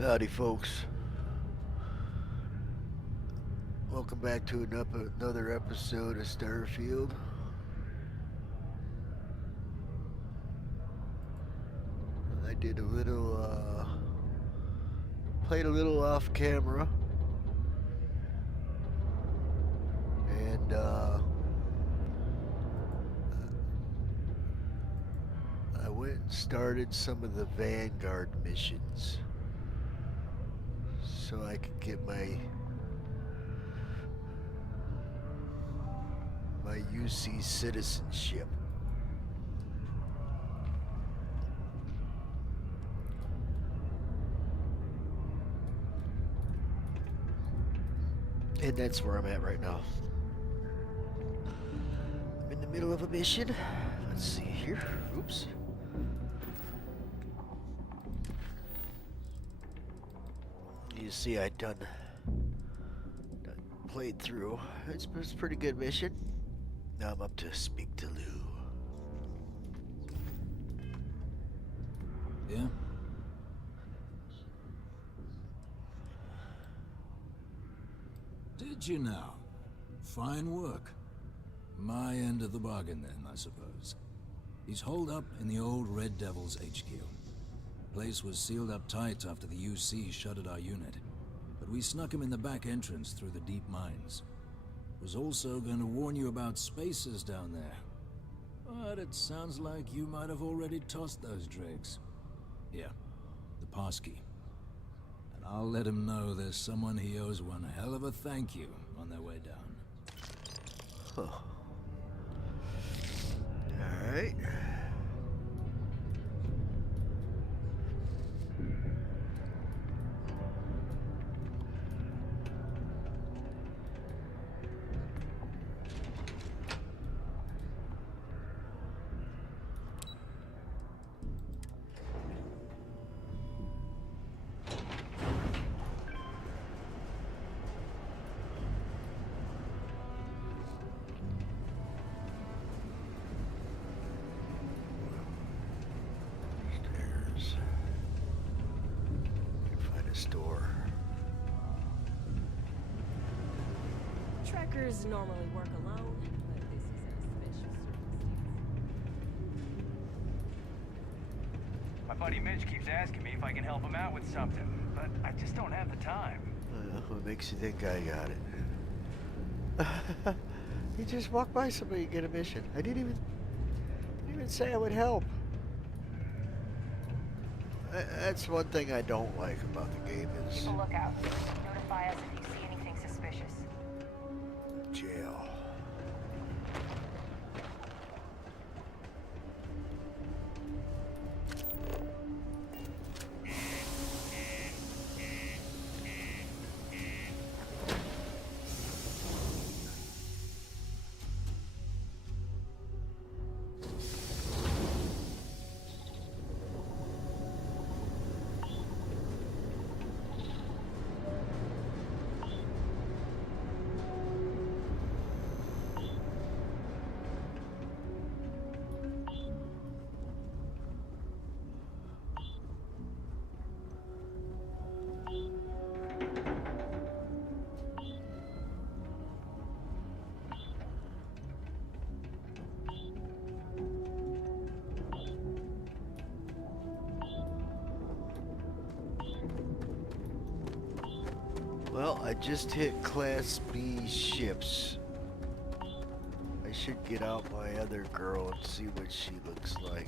Howdy, folks. Welcome back to another episode of STARFIELD. I did a little, played a little off camera. And, I went and started some of the Vanguard missions. So I could get my UC citizenship. And that's where I'm at right now. I'm in the middle of a mission. Let's see here. Oops. You see, I done played through. It's a pretty good mission. Now I'm up to speak to Lou. Yeah? Did you now? Fine work. My end of the bargain then, I suppose. He's holed up in the old Red Devil's HQ. Place was sealed up tight after the UC shuttered our unit, but we snuck him in the back entrance through the deep mines. Was also going to warn you about spacers down there. But it sounds like you might have already tossed those dregs. Here, the passkey. And I'll let him know there's someone he owes one hell of a thank you on their way down. Huh. Alright. Store. Trekkers normally work alone, but this is a special circumstance. My buddy Mitch keeps asking me if I can help him out with something, but I just don't have the time. What makes you think I got it? You just walk by somebody and get a mission. I didn't even say I would help. That's one thing I don't like about the game is... Keep a lookout. Notify us if you see anything suspicious. Jail. Well, I just hit Class B ships. I should get out my other girl and see what she looks like.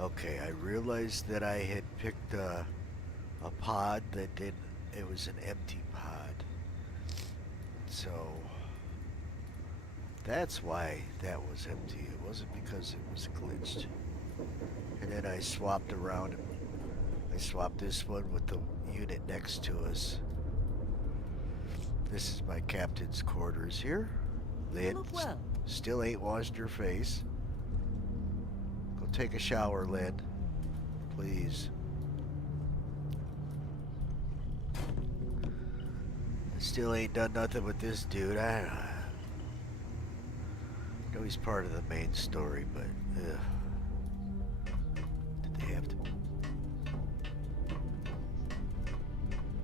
Okay, I realized that I had picked a pod that didn't, it was an empty pod. So that's why that was empty. It wasn't because it was glitched. And then I swapped around and I swapped this one with the unit next to us. This is my captain's quarters here. Lynn, Look well. still ain't washed her face. Go take a shower, Lynn. Please. Still ain't done nothing with this dude. I know he's part of the main story, but did they have to?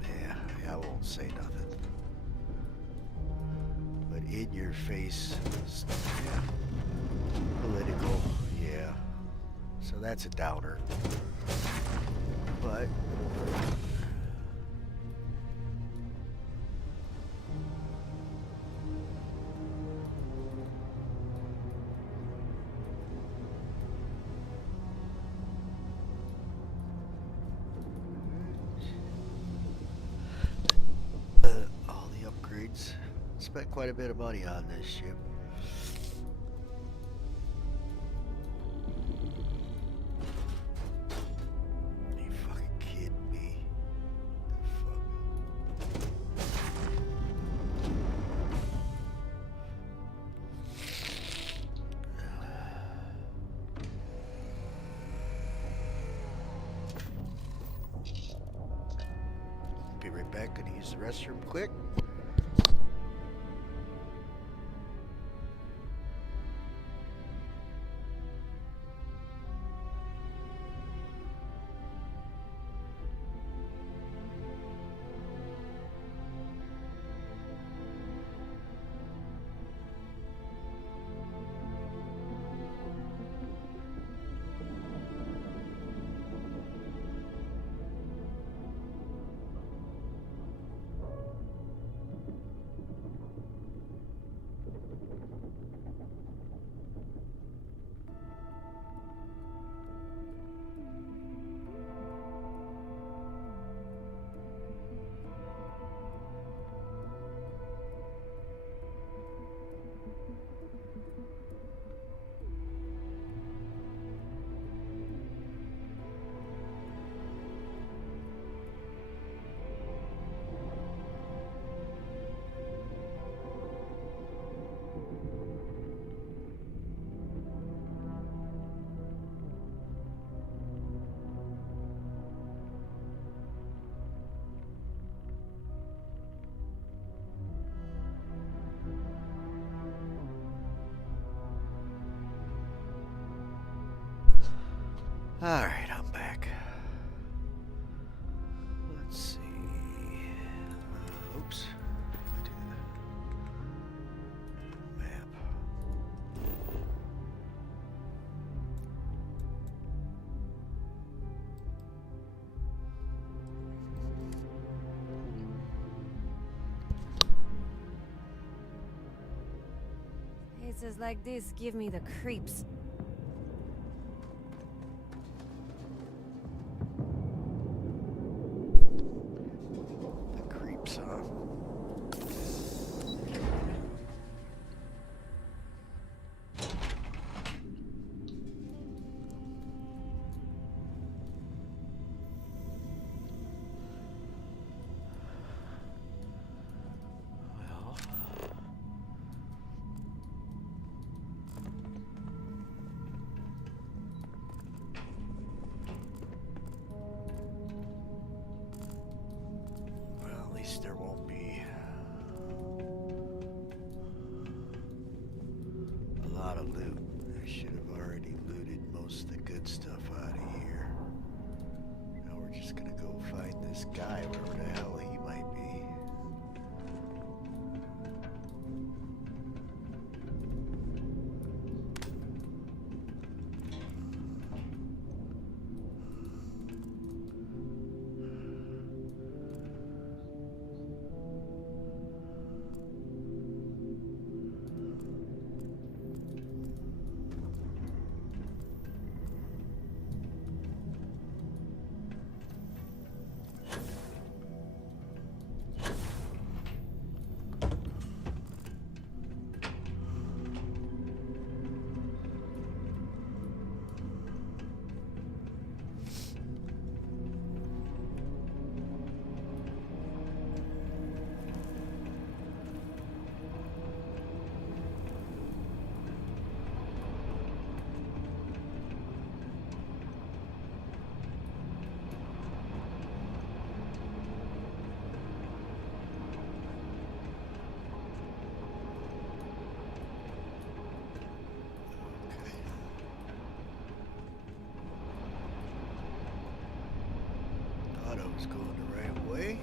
Yeah, I won't say nothing. But in your face, yeah, political, yeah. So that's a downer. But all the upgrades. Spent quite a bit of money on this ship. Are you fucking kidding me? The fuck? Be right back. Gonna use the restroom quick. Alright, I'm back. Let's see. Oops. Do the map. Places like this give me the creeps. The creeps, huh? Well, at least there won't be a lot of loot. I should have already looted most of the good stuff out of here. Now we're just gonna go find this guy, wherever the hell he might be. was going the right way.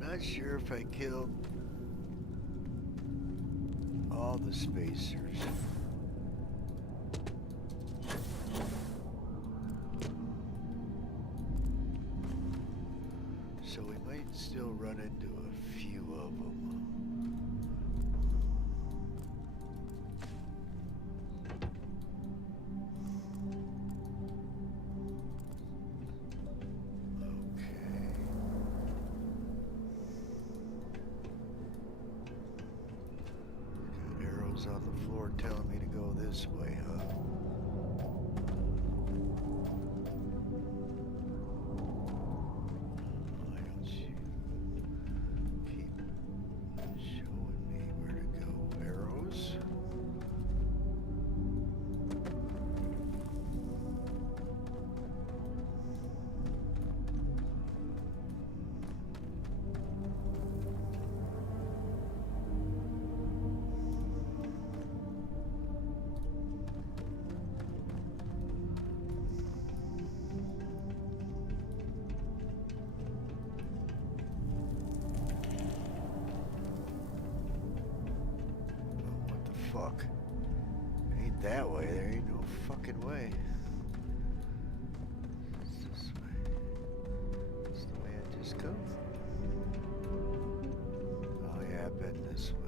Not sure if I killed all the spacers. So we might still run into a few of them. On the floor telling me to go this way, huh? Why don't you keep showing me where to go? Arrows? Fuck. Ain't that way. There ain't no fucking way. It's this way. It's the way I just go. Oh yeah, I've been this way.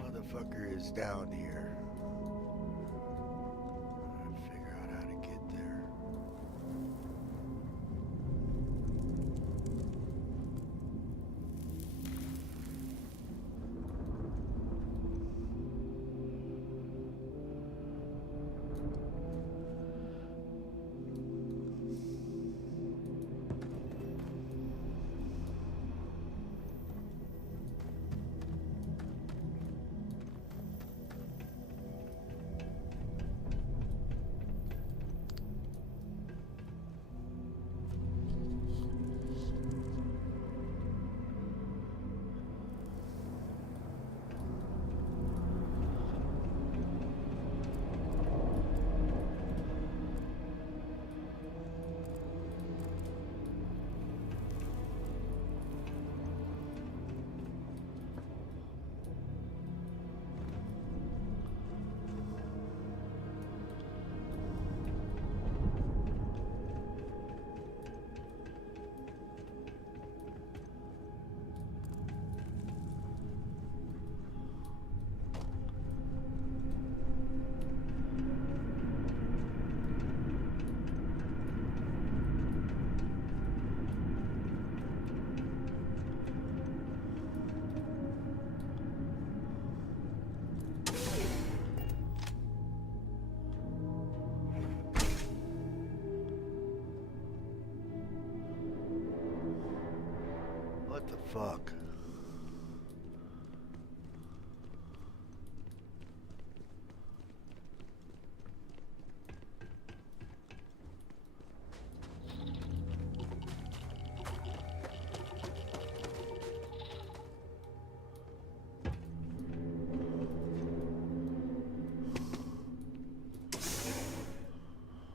Motherfucker is down here. I'll figure out how to get there. fuck?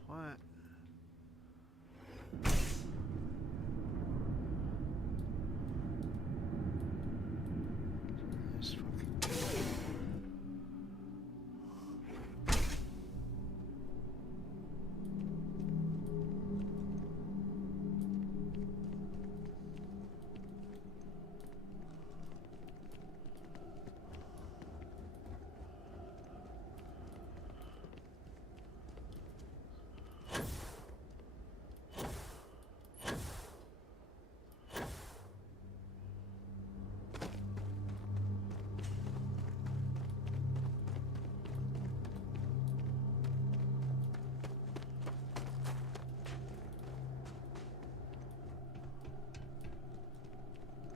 What? This fucking...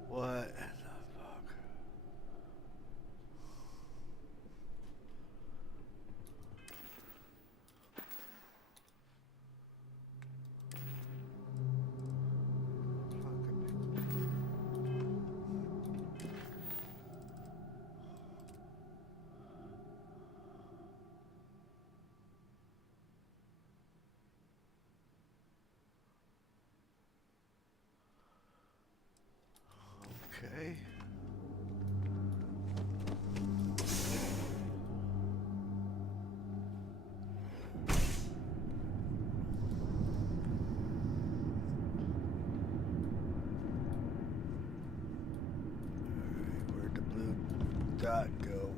What the fuck? Okay. Where'd the blue dot go?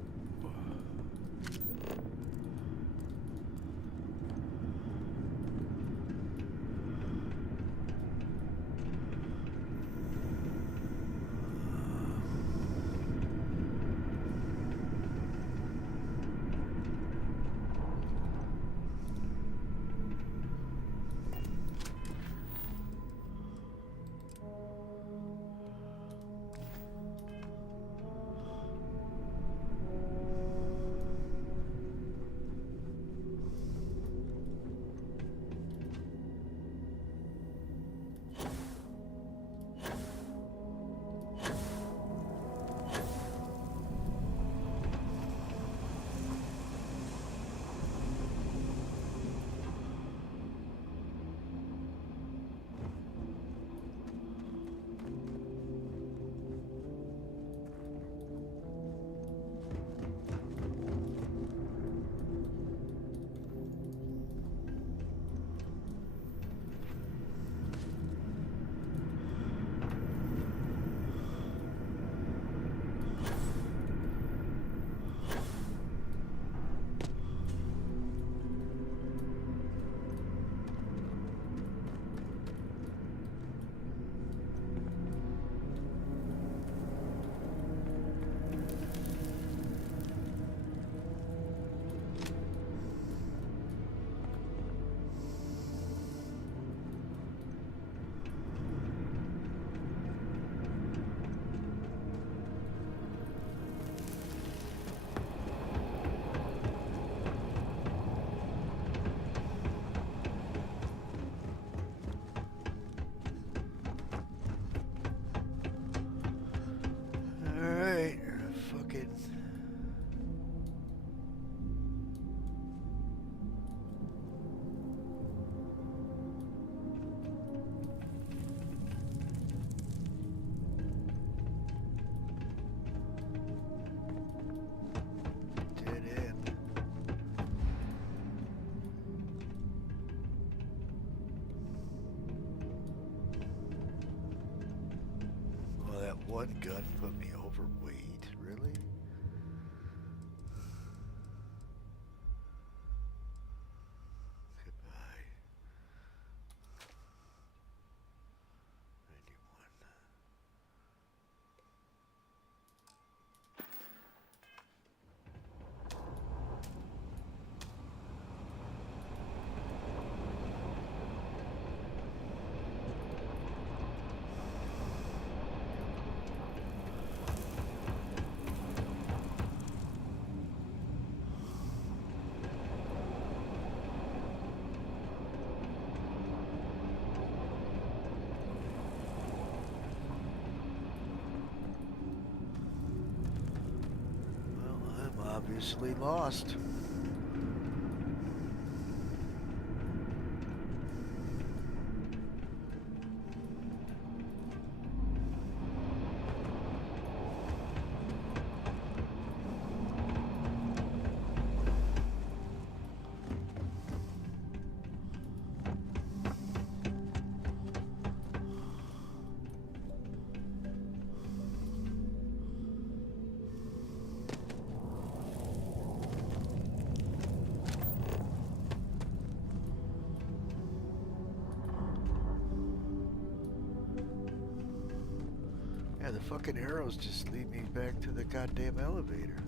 Alright, fucking... Dead end. Well, that one gun put me overweight, really? Goodbye. 91. obviously lost. Yeah, the fucking arrows just lead me back to the goddamn elevator.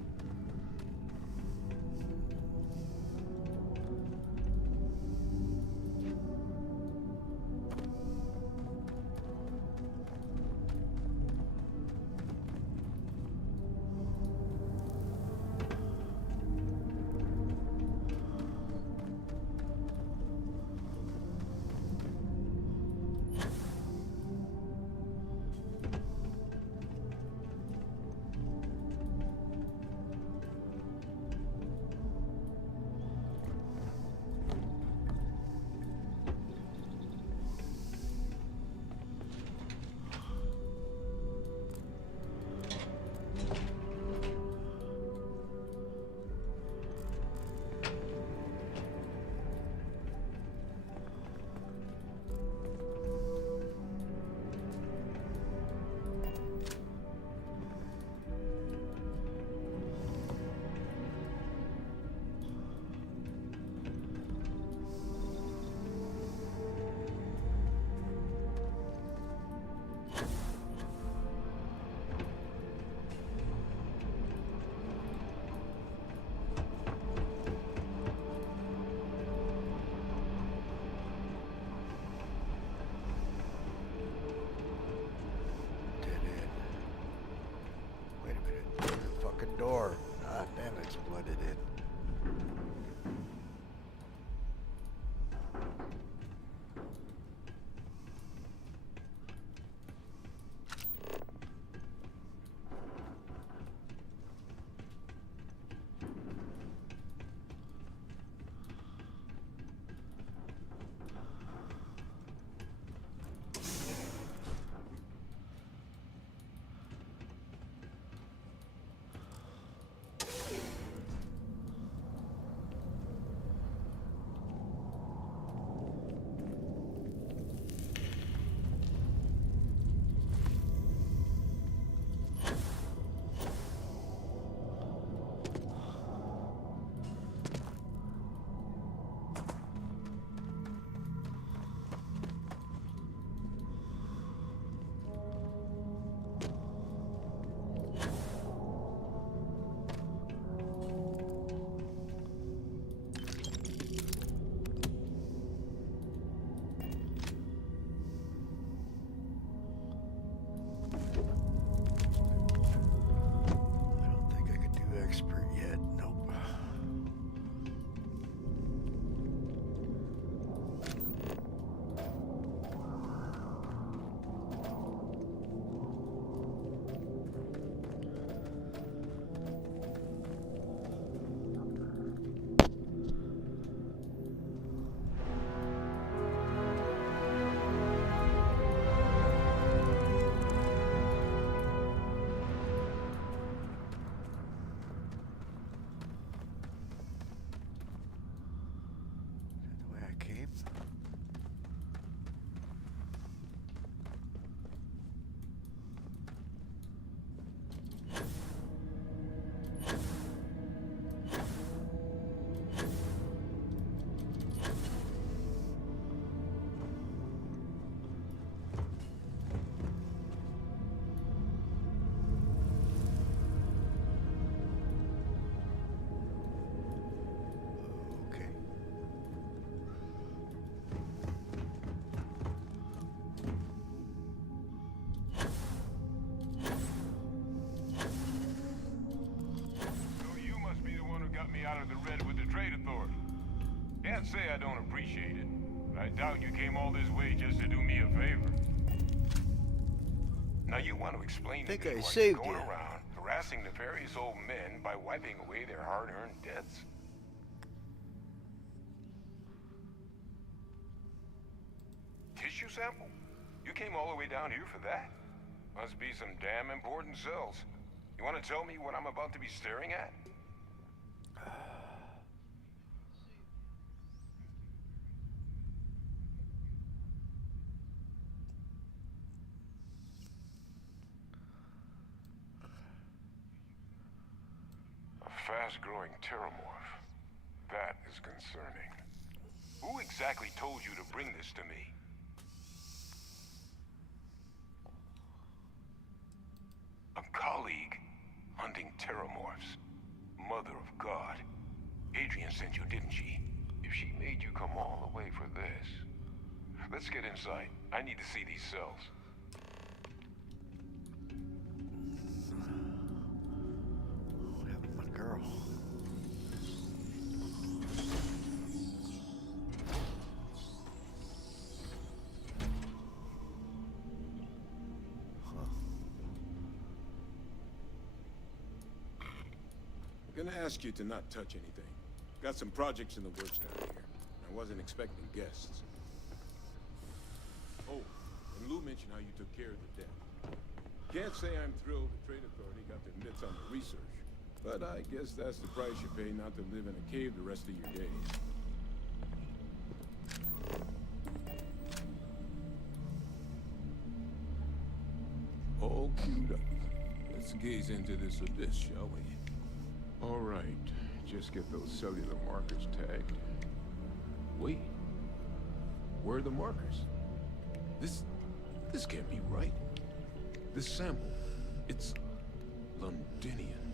Door. Ah, damn, it's flooded in. Out of the red with the trade authority. Can't say I don't appreciate it. I doubt you came all this way just to do me a favor. Now you want to explain to me why you're going around harassing nefarious old men by wiping away their hard-earned debts? Tissue sample? You came all the way down here for that? Must be some damn important cells. You want to tell me what I'm about to be staring at? A fast-growing terramorph. That is concerning. Who exactly told you to bring this to me? A colleague hunting terramorphs. Mother of God. Adrian sent you, didn't she? If she made you come all the way for this. Let's get inside. I need to see these cells. What happened to my girl? I'm gonna ask you to not touch anything. Got some projects in the works down here. I wasn't expecting guests. Oh, and Lou mentioned how you took care of the debt. Can't say I'm thrilled the Trade Authority got their mitts on the research, but I guess that's the price you pay not to live in a cave the rest of your days. All queued up. Let's gaze into this abyss, shall we? All right, just get those cellular markers tagged. Wait, where are the markers? This can't be right. This sample, it's Londinian.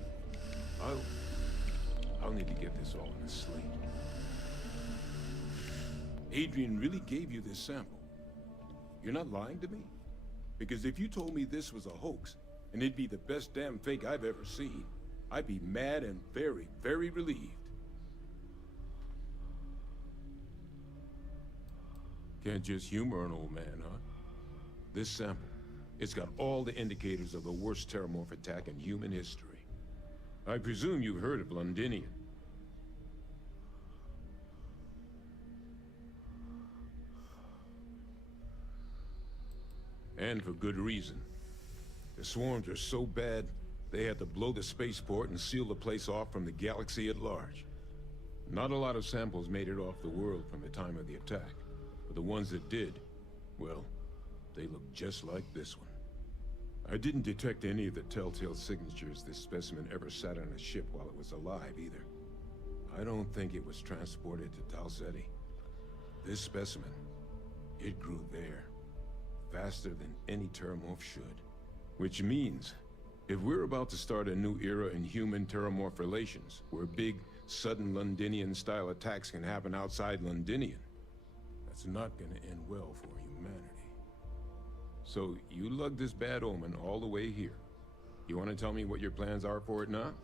I'll need to get this all in a slate. Adrian really gave you this sample. You're not lying to me? Because if you told me this was a hoax, and it'd be the best damn fake I've ever seen, I'd be mad and very, very relieved. Can't just humor an old man, huh? This sample, it's got all the indicators of the worst terramorph attack in human history. I presume you've heard of Londinian. And for good reason. The swarms are so bad, they had to blow the spaceport and seal the place off from the galaxy at large. Not a lot of samples made it off the world from the time of the attack, but the ones that did, well, they look just like this one. I didn't detect any of the telltale signatures this specimen ever sat on a ship while it was alive, either. I don't think it was transported to Tau Ceti. This specimen, it grew there, faster than any terramorph should. Which means, if we're about to start a new era in human-terramorph relations, where big, sudden Londinian-style attacks can happen outside Londinian, that's not gonna end well for humanity. So, you lugged this bad omen all the way here. You wanna tell me what your plans are for it now?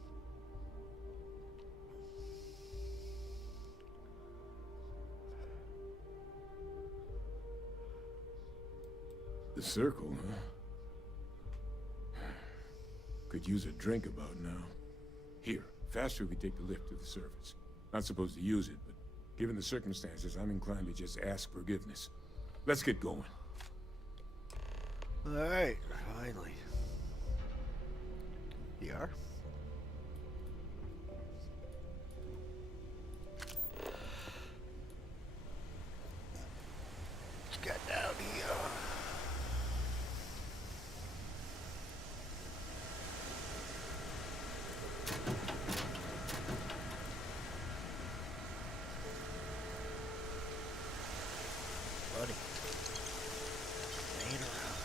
The circle, huh? Could use a drink about now. Here, faster we take the lift to the surface. Not supposed to use it, but given the circumstances, I'm inclined to just ask forgiveness. Let's get going. All right, finally. You are? Let's get down here. Buddy. Staying around.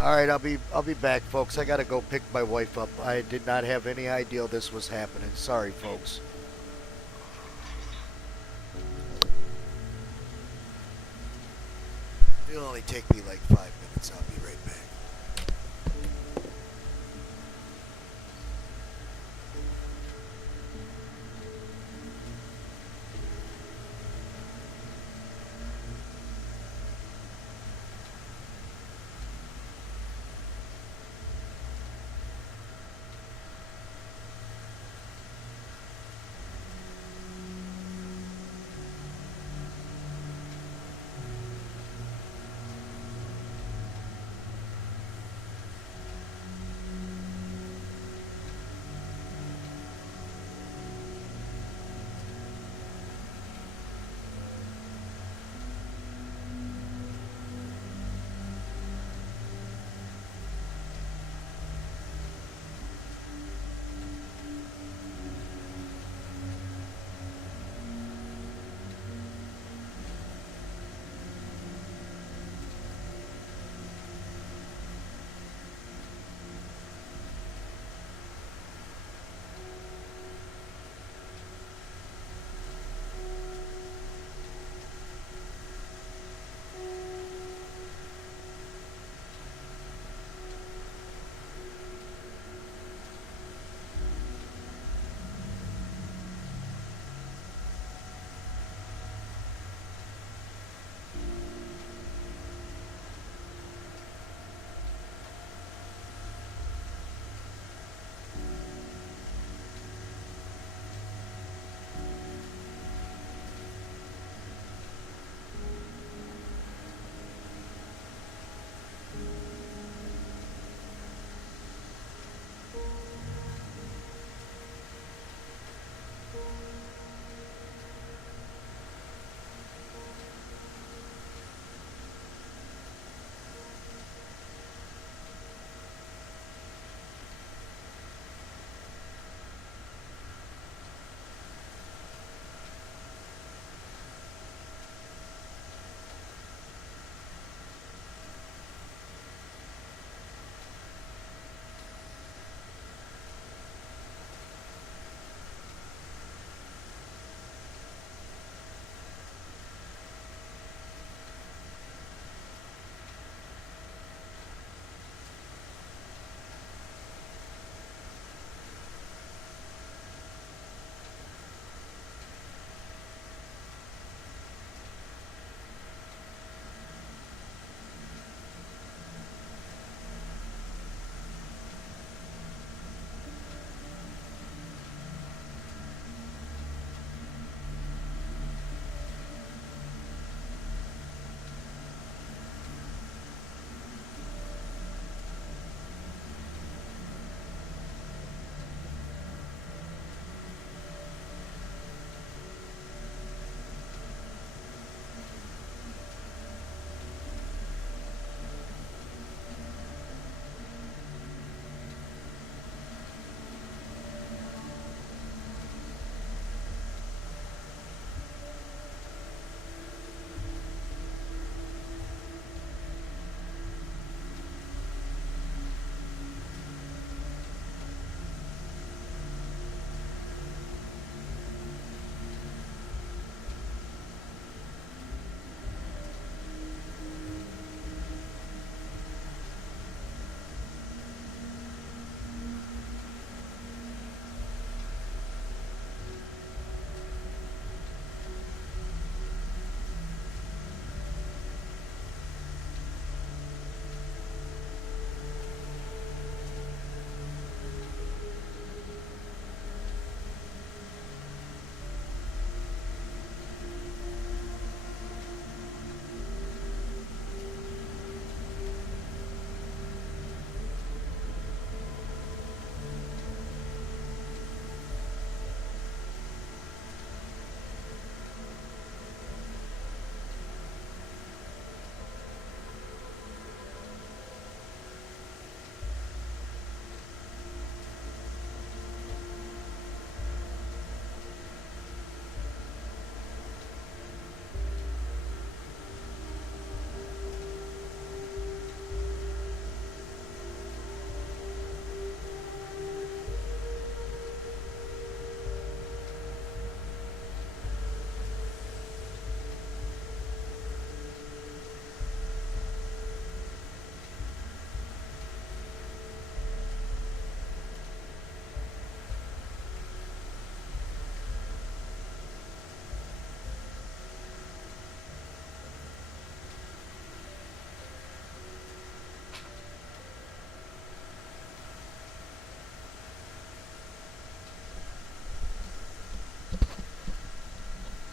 All right, I'll be back, folks. I gotta go pick my wife up. I did not have any idea this was happening. Sorry, folks. It'll only take me like 5 minutes. I'll be right back.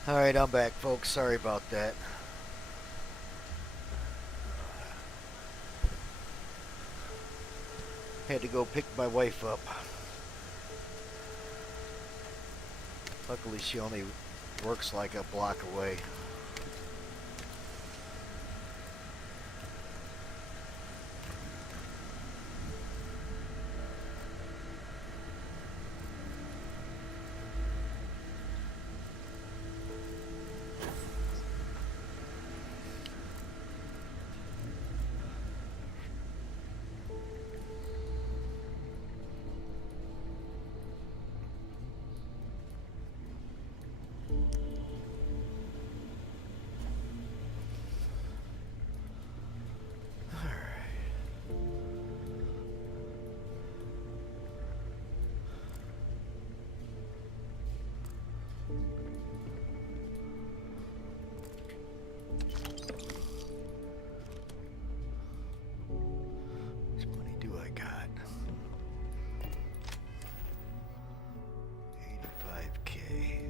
Alright, I'm back, folks. Sorry about that. Had to go pick my wife up. Luckily, she only works like a block away. How much money do I got? 85K.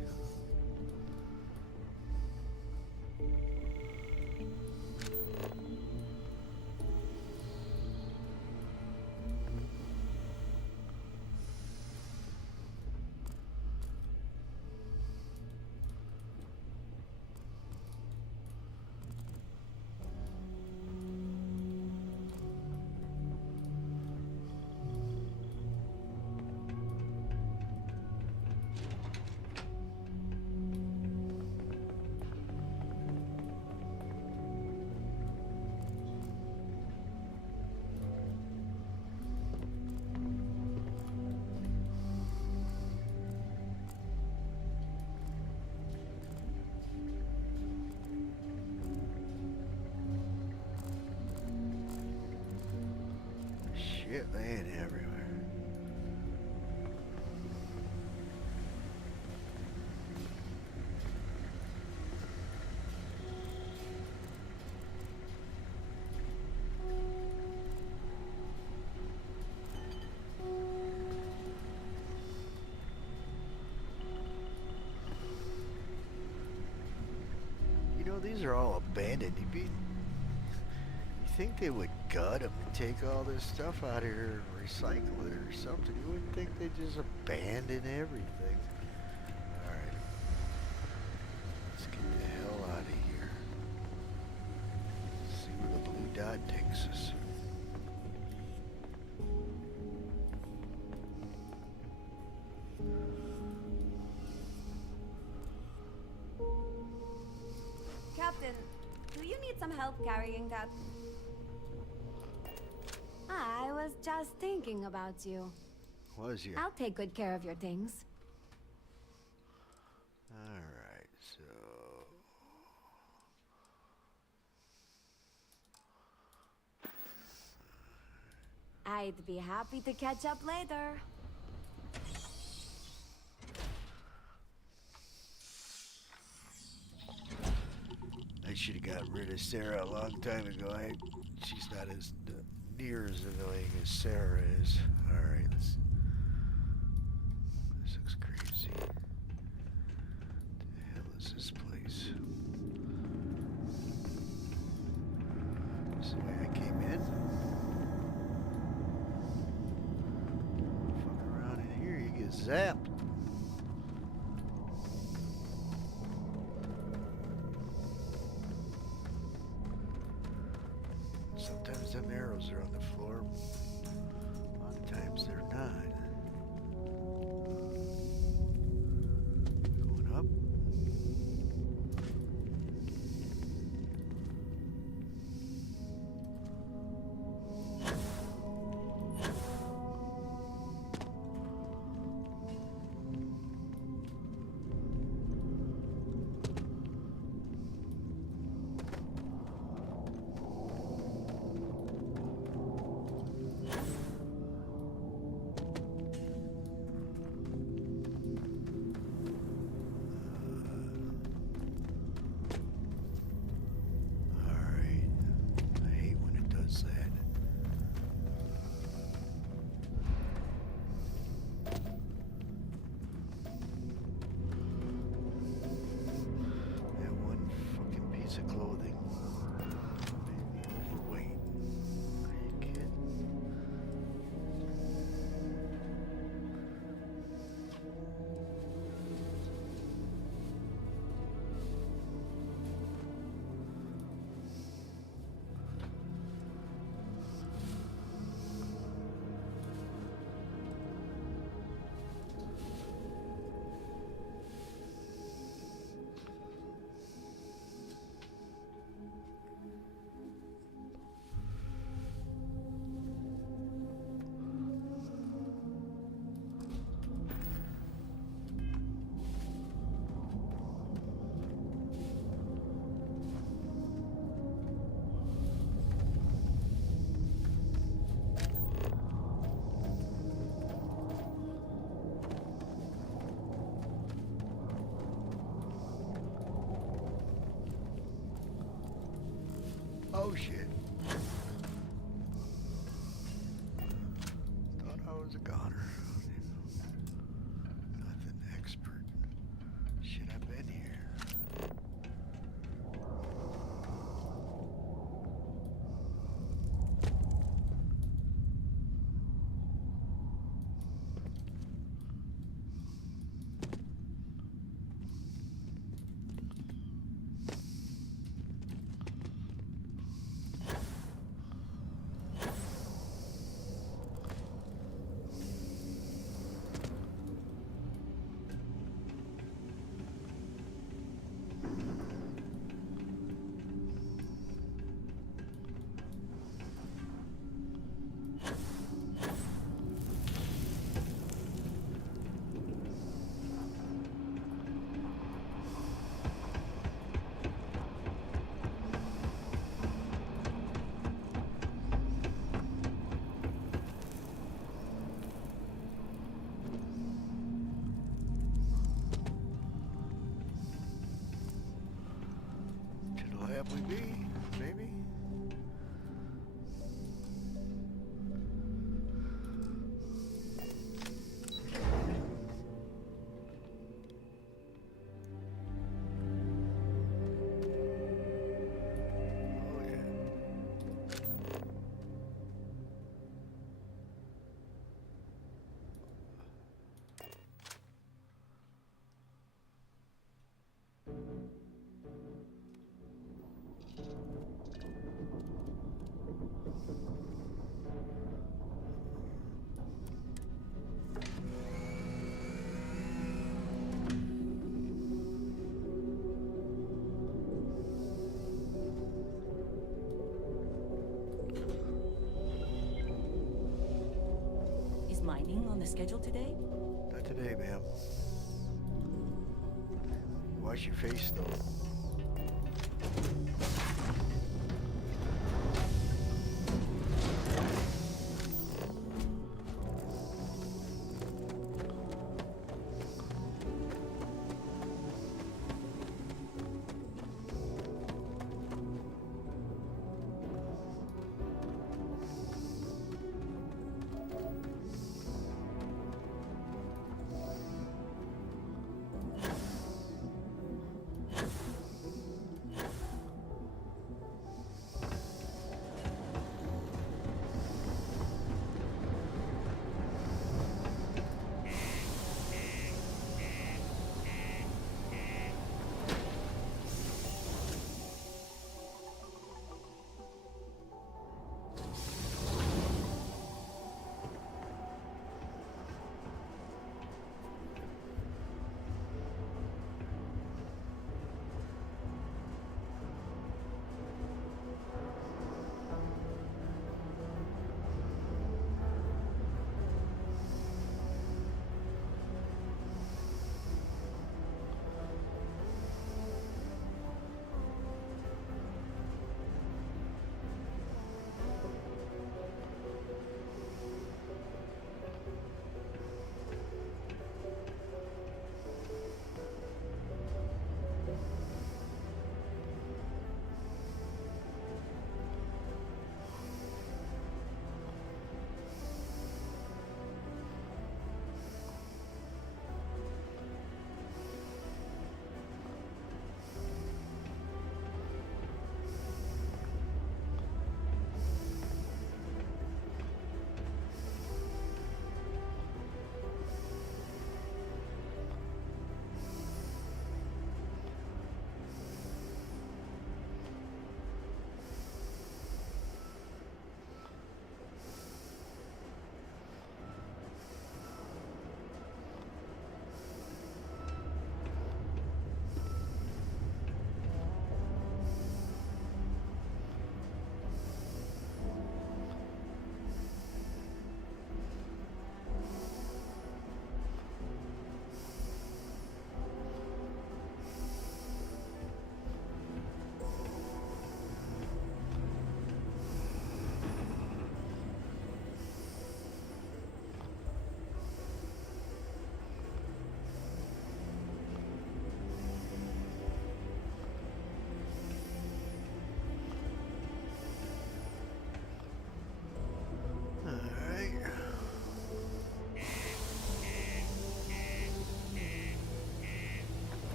Shit laying everywhere. You know, these are all abandoned. You think they would gut them and take all this stuff out of here and recycle it or something? You wouldn't think they'd just abandon everything. Alright. Let's get the hell out of here. See where the blue dot takes us. Captain, do you need some help carrying that? I was just thinking about you. Was you? I'll take good care of your things. Alright, so... I'd be happy to catch up later. I should have got rid of Sarah a long time ago. She's not as near as annoying as Sarah is. Alright, this looks crazy. What the hell is this place? This is the way I came in? Fuck around in here, you get zapped. Sometimes them arrows are on the floor. A lot of times they're not. Going up. Oh shit. Thought I was a goner. Nothing expert. Shit, I've been here. It'll happily be, maybe. Oh yeah. Is mining on the schedule today? Not today, ma'am. Wash your face, though.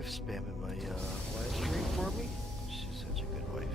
wife spamming my live stream for me. She's such a good wife.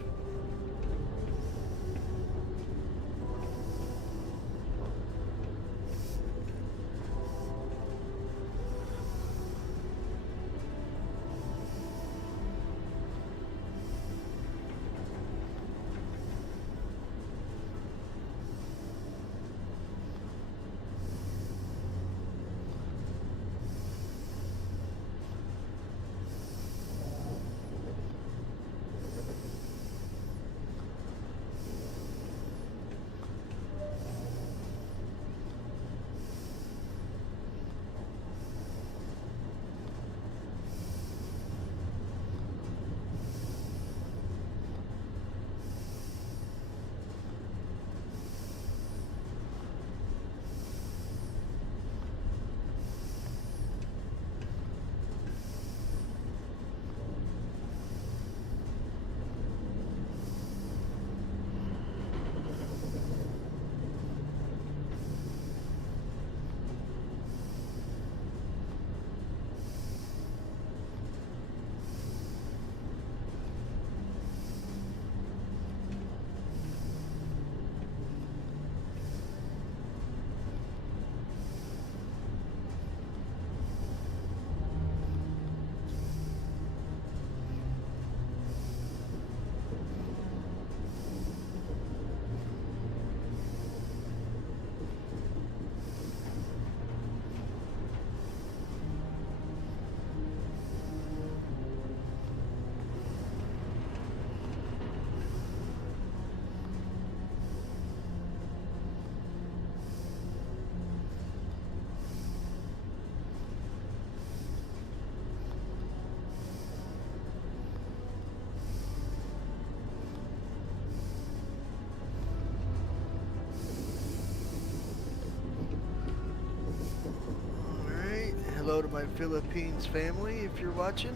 Hello to my Philippines family if you're watching.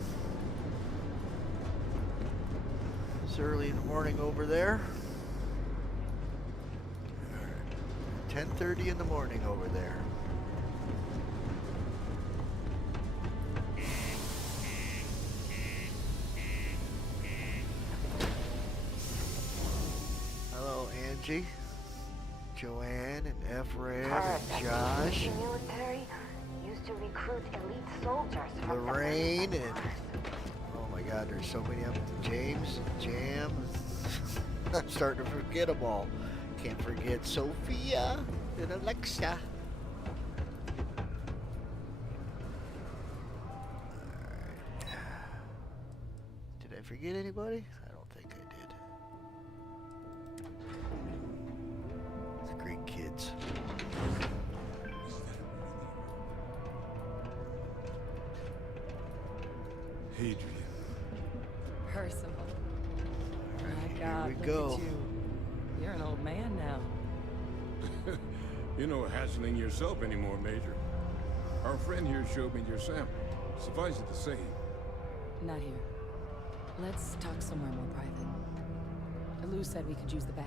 It's early in the morning over there. 10:30 in the morning over there. Hello Angie, Joanne, and Ephraim, and Josh. The military used to recruit elite soldiers from Lorraine and oh my god, there's so many of them. James, Jam. I'm starting to forget them all. Can't forget Sophia and Alexa. Alright. Did I forget anybody? I don't think I did. The great kids. Adrian. Percival. Alright, My God, here we look go. at you. You're an old man now. You're no hassling yourself anymore, Major. Our friend here showed me your sample. Suffice it to say, Not here. Let's talk somewhere more private. Lou said we could use the back.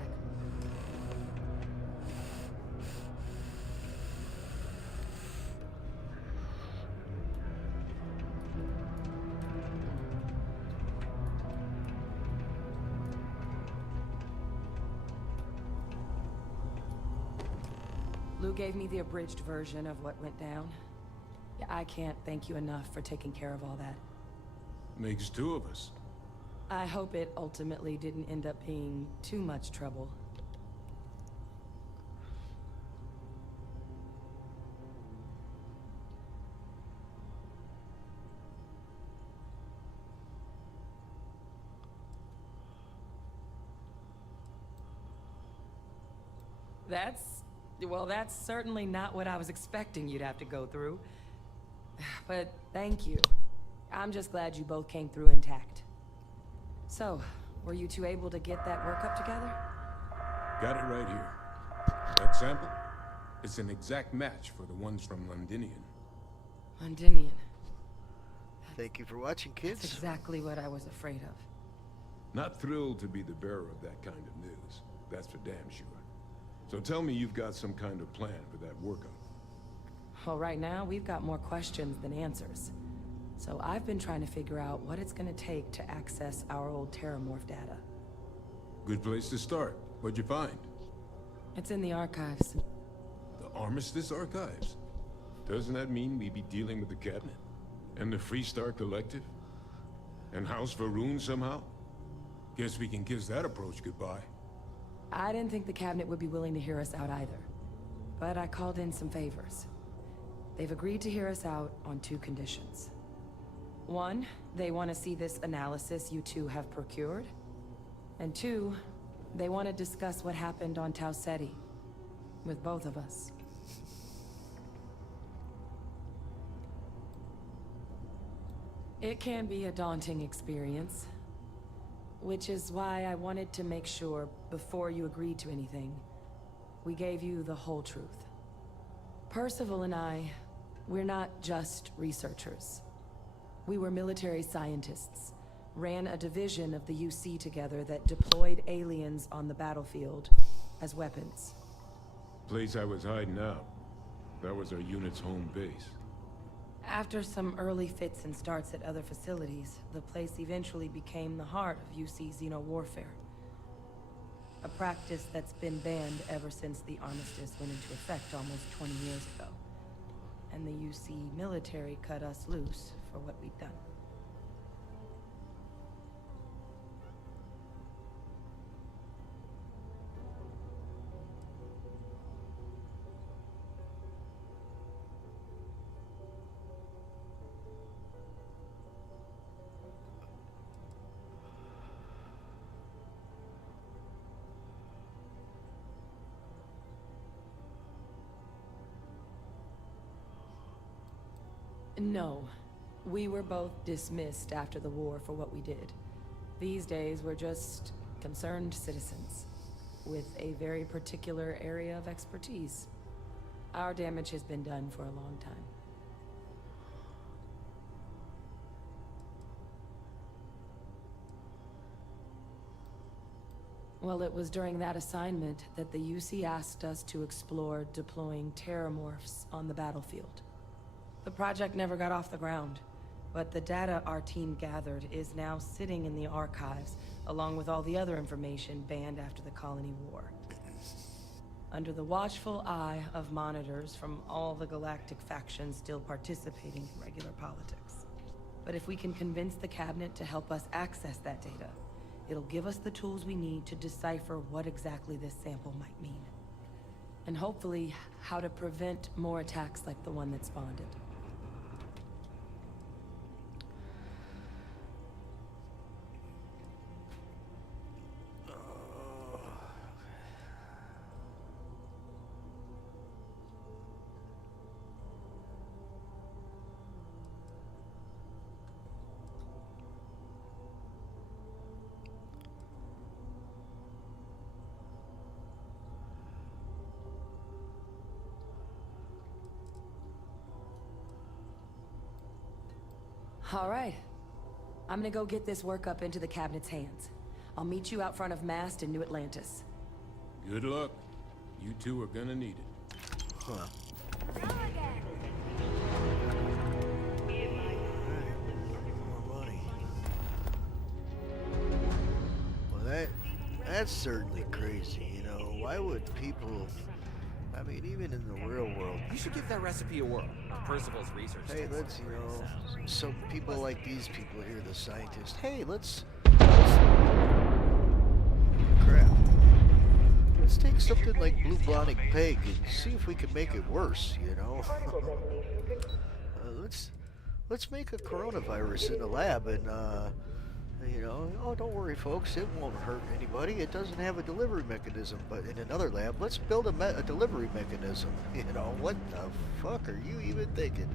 Lou gave me the abridged version of what went down. Yeah, I can't thank you enough for taking care of all that. makes two of us. I hope it ultimately didn't end up being too much trouble. That's certainly not what I was expecting you'd have to go through. But thank you. I'm just glad you both came through intact. So, were you two able to get that workup together? Got it right here. That sample? It's an exact match for the ones from Londinian. Londinian. Thank you for watching, kids. That's exactly what I was afraid of. Not thrilled to be the bearer of that kind of news. That's for damn sure. So tell me you've got some kind of plan for that workup. Well, right now, we've got more questions than answers. So I've been trying to figure out what it's gonna take to access our old Terramorph data. Good place to start. What'd you find? It's in the archives. The Armistice Archives? Doesn't that mean we be dealing with the Cabinet? And the Freestar Collective? And House Varun somehow? Guess we can kiss that approach goodbye. I didn't think the cabinet would be willing to hear us out either. But I called in some favors. They've agreed to hear us out on 2 conditions. 1, they want to see this analysis you two have procured. And 2, they want to discuss what happened on Tau Ceti with both of us. It can be a daunting experience, which is why I wanted to make sure, before you agreed to anything, we gave you the whole truth. Percival and I, we're not just researchers. We were military scientists, ran a division of the UC together that deployed aliens on the battlefield as weapons. Place I was hiding out. That was our unit's home base. After some early fits and starts at other facilities, the place eventually became the heart of UC xeno-warfare. A practice that's been banned ever since the armistice went into effect almost 20 years ago. And the UC military cut us loose for what we'd done. No. We were both dismissed after the war for what we did. These days, we're just concerned citizens with a very particular area of expertise. Our damage has been done for a long time. Well, it was during that assignment that the UC asked us to explore deploying Terramorphs on the battlefield. The project never got off the ground, but the data our team gathered is now sitting in the archives, along with all the other information banned after the Colony War. Under the watchful eye of monitors from all the galactic factions still participating in regular politics. But if we can convince the Cabinet to help us access that data, it'll give us the tools we need to decipher what exactly this sample might mean. And hopefully, how to prevent more attacks like the one that spawned it. All right. I'm gonna go get this workup into the Cabinet's hands. I'll meet you out front of Mast in New Atlantis. Good luck. You two are gonna need it. Huh. More money. Well, that's certainly crazy, you know. Why would people... I mean, even in the real world... You should give that recipe a whirl. Percival's research. Hey, let's, you know... So people like these people here, the scientists... Hey, let's crap. Let's take something like Blue Blonic Peg and see if we can make it worse, you know? Let's make a coronavirus in the lab and, you know, oh, don't worry, folks, it won't hurt anybody. It doesn't have a delivery mechanism, but in another lab, let's build a delivery mechanism. You know, what the fuck are you even thinking?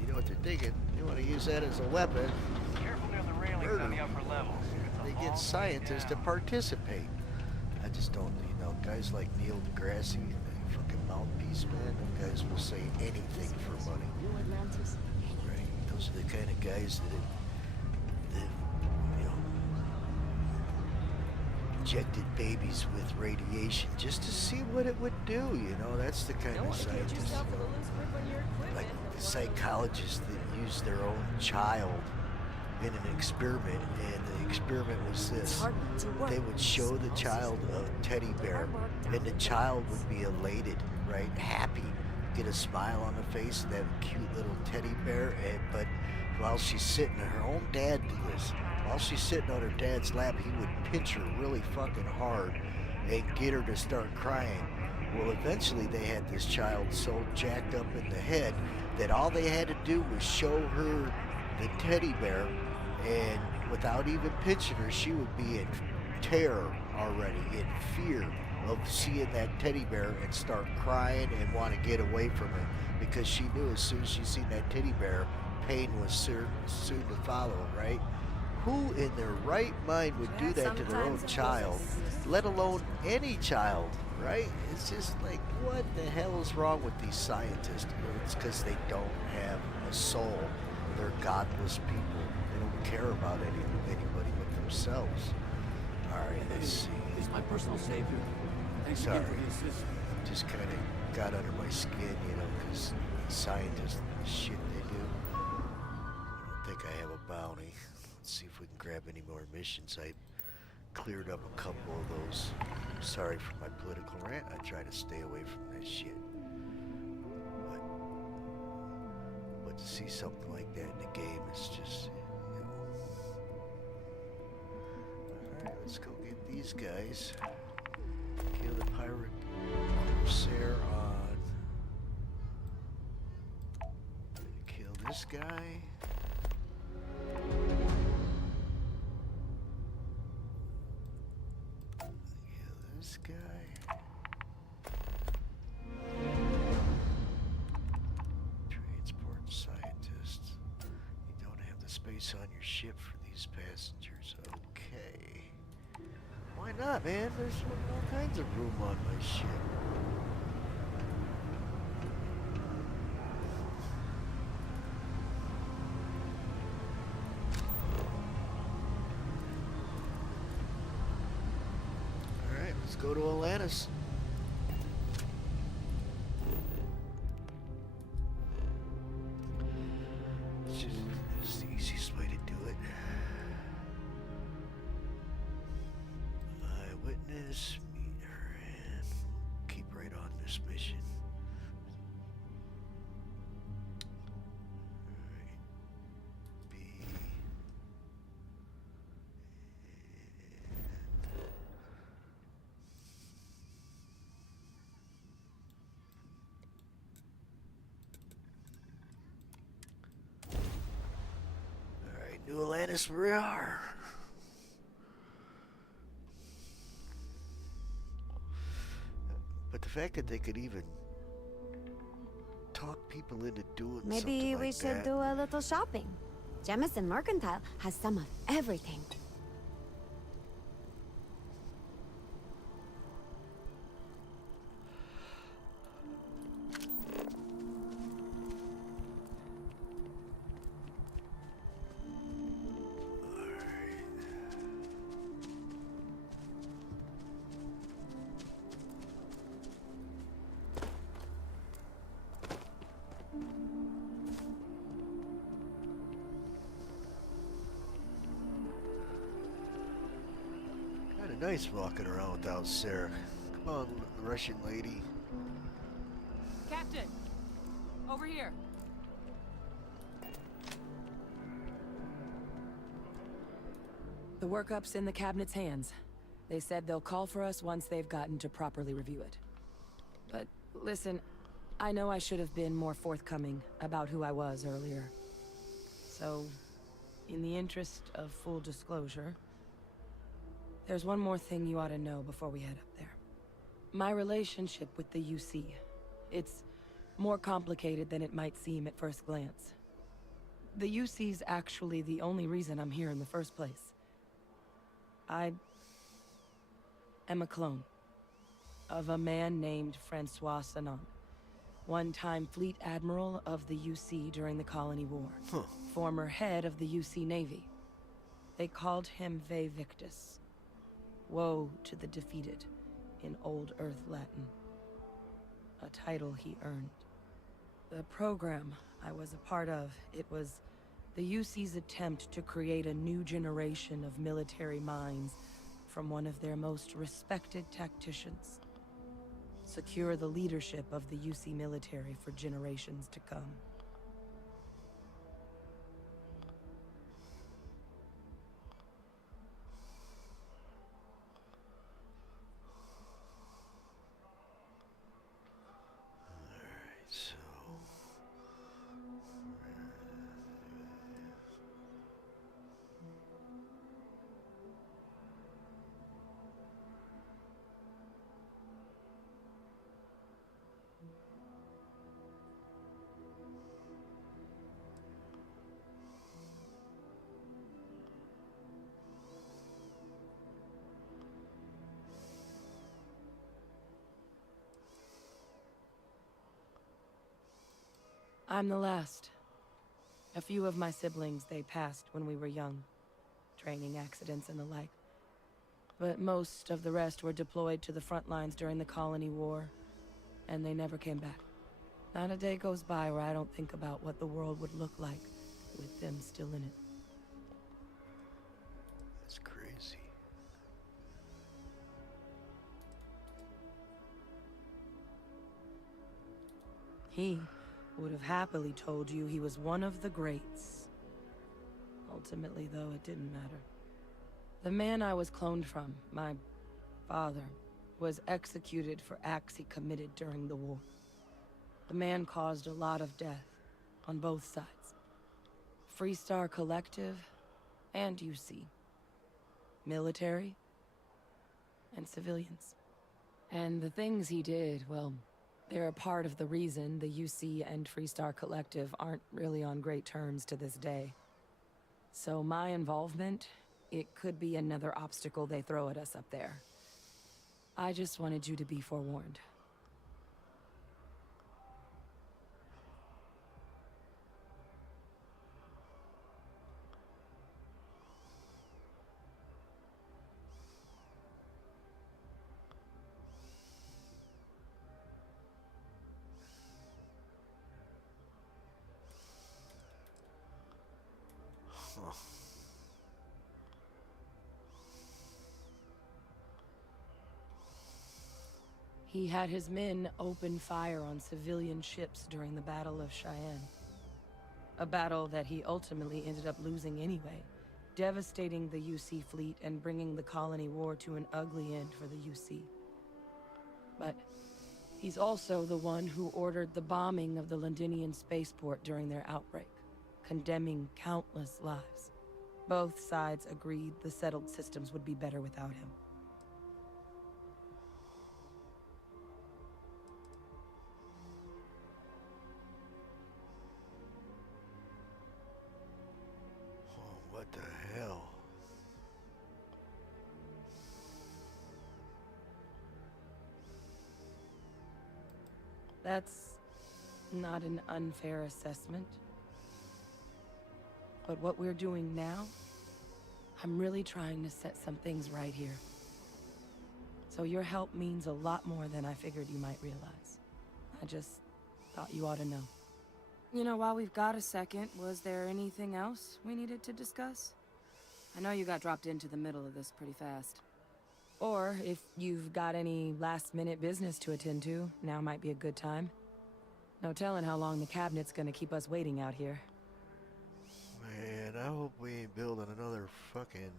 You know what they're thinking? You want to use that as a weapon. Careful near the railings on the upper levels. They get scientists to participate. I just don't, you know, guys like Neil deGrasse and the fucking mouthpiece, man, them guys will say anything for money. Right, those are the kind of guys that you know, injected babies with radiation just to see what it would do, you know? That's the kind of scientist, you know, like the psychologists that use their own child in an experiment, and the experiment was this. They would show the child a teddy bear, and the child would be elated, right? Happy, get a smile on the face, and have a cute little teddy bear, but while she's sitting, her own dad did this. While she's sitting on her dad's lap, he would pinch her really fucking hard and get her to start crying. Well, eventually they had this child so jacked up in the head that all they had to do was show her the teddy bear, and without even pinching her, she would be in terror already, in fear of seeing that teddy bear, and start crying and want to get away from her, because she knew as soon as she seen that teddy bear, pain was soon to follow, right? Who in their right mind would do that to their own child, let alone any child, right? It's just like, what the hell is wrong with these scientists? It's because they don't have a soul. They're godless people. They don't care about anybody but themselves. All right, let's see. He's my personal savior. Thanks Sorry. again for the assist. Just kind of got under my skin, you know, because scientists, the shit they do. I don't think I have a bounty. Let's see if we can grab any more missions. I cleared up a couple of those. I'm sorry for my political rant. I try to stay away from that shit. But to see something like that in the game is just, you know. Alright, let's go get these guys. Kill the pirate corsair on. Kill this guy. Kill this guy. Transport scientists. You don't have the space on your ship for these passengers. Okay. Why not, man? There's all kinds of room on my ship. Alright, let's go to Atlantis. It's the easiest way to do it. Eyewitness, meet her, and keep right on this mission. Alright. B. Alright, New Atlantis, we are. But the fact that they could even talk people into doing something Maybe like we should that. do a little shopping. Jemison Mercantile has some of everything. Kind of nice walking around without Sarah. Come on, Russian lady. Captain! Over here. The workup's in the cabinet's hands. They said they'll call for us once they've gotten to properly review it. But listen, I know I should have been more forthcoming about who I was earlier. So, in the interest of full disclosure, there's one more thing you ought to know before we head up there. My relationship with the UC. It's more complicated than it might seem at first glance. The UC's actually the only reason I'm here in the first place. I am a clone of a man named Francois Sanon, one-time fleet admiral of the UC during the Colony War, former head of the UC Navy. They called him Ve Victus. Woe to the defeated in Old Earth Latin. A title he earned. The program I was a part of, it was the UC's attempt to create a new generation of military minds from one of their most respected tacticians. Secure the leadership of the UC military for generations to come. So... I'm the last. A few of my siblings, they passed when we were young. Training accidents and the like. But most of the rest were deployed to the front lines during the Colony War, and they never came back. Not a day goes by where I don't think about what the world would look like with them still in it. That's crazy. He would have happily told you he was one of the greats. Ultimately, though, it didn't matter. The man I was cloned from, my father, was executed for acts he committed during the war. The man caused a lot of death, on both sides. Free Star Collective, and UC. Military, and civilians. And the things he did, well, they're a part of the reason the UC and Free Star Collective aren't really on great terms to this day. So my involvement, it could be another obstacle they throw at us up there. I just wanted you to be forewarned. Huh. He had his men open fire on civilian ships during the Battle of Cheyenne. A battle that he ultimately ended up losing anyway, devastating the UC fleet and bringing the Colony War to an ugly end for the UC. But he's also the one who ordered the bombing of the Londinian spaceport during their outbreak, condemning countless lives. Both sides agreed the settled systems would be better without him. Oh, what the hell? That's not an unfair assessment. But what we're doing now, I'm really trying to set some things right here. So your help means a lot more than I figured you might realize. I just thought you ought to know. You know, while we've got a second, was there anything else we needed to discuss? I know you got dropped into the middle of this pretty fast. Or if you've got any last-minute business to attend to, now might be a good time. No telling how long the cabinet's gonna keep us waiting out here. Man, I hope we ain't building another fucking...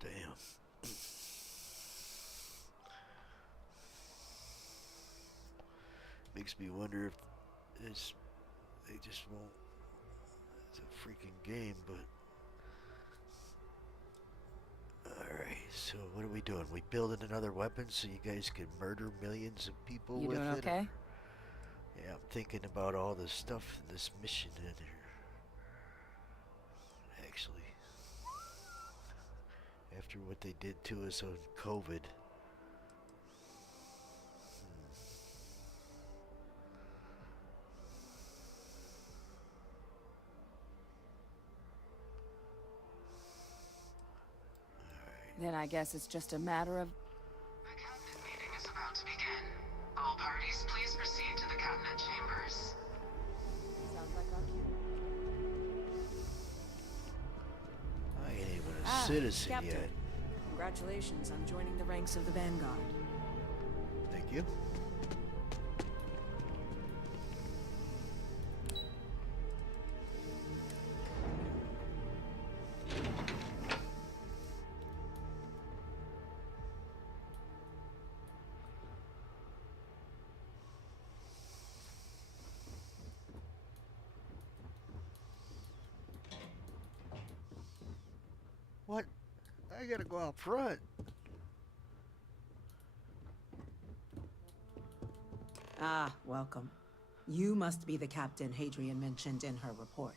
Damn. Makes me wonder if this, they just won't, it's a freaking game, but... Alright, so what are we doing? We building another weapon so you guys can murder millions of people You with doing it? okay? Yeah, I'm thinking about all the stuff in this mission in here. After what they did to us on COVID. Then I guess it's just a matter of... The cabinet meeting is about to begin. All parties, please proceed to the cabinet chambers. Sounds like our cue. I ain't even a citizen Captain. yet. Congratulations on joining the ranks of the Vanguard. Thank you. What? I gotta go out front. Ah, welcome. You must be the captain Hadrian mentioned in her report.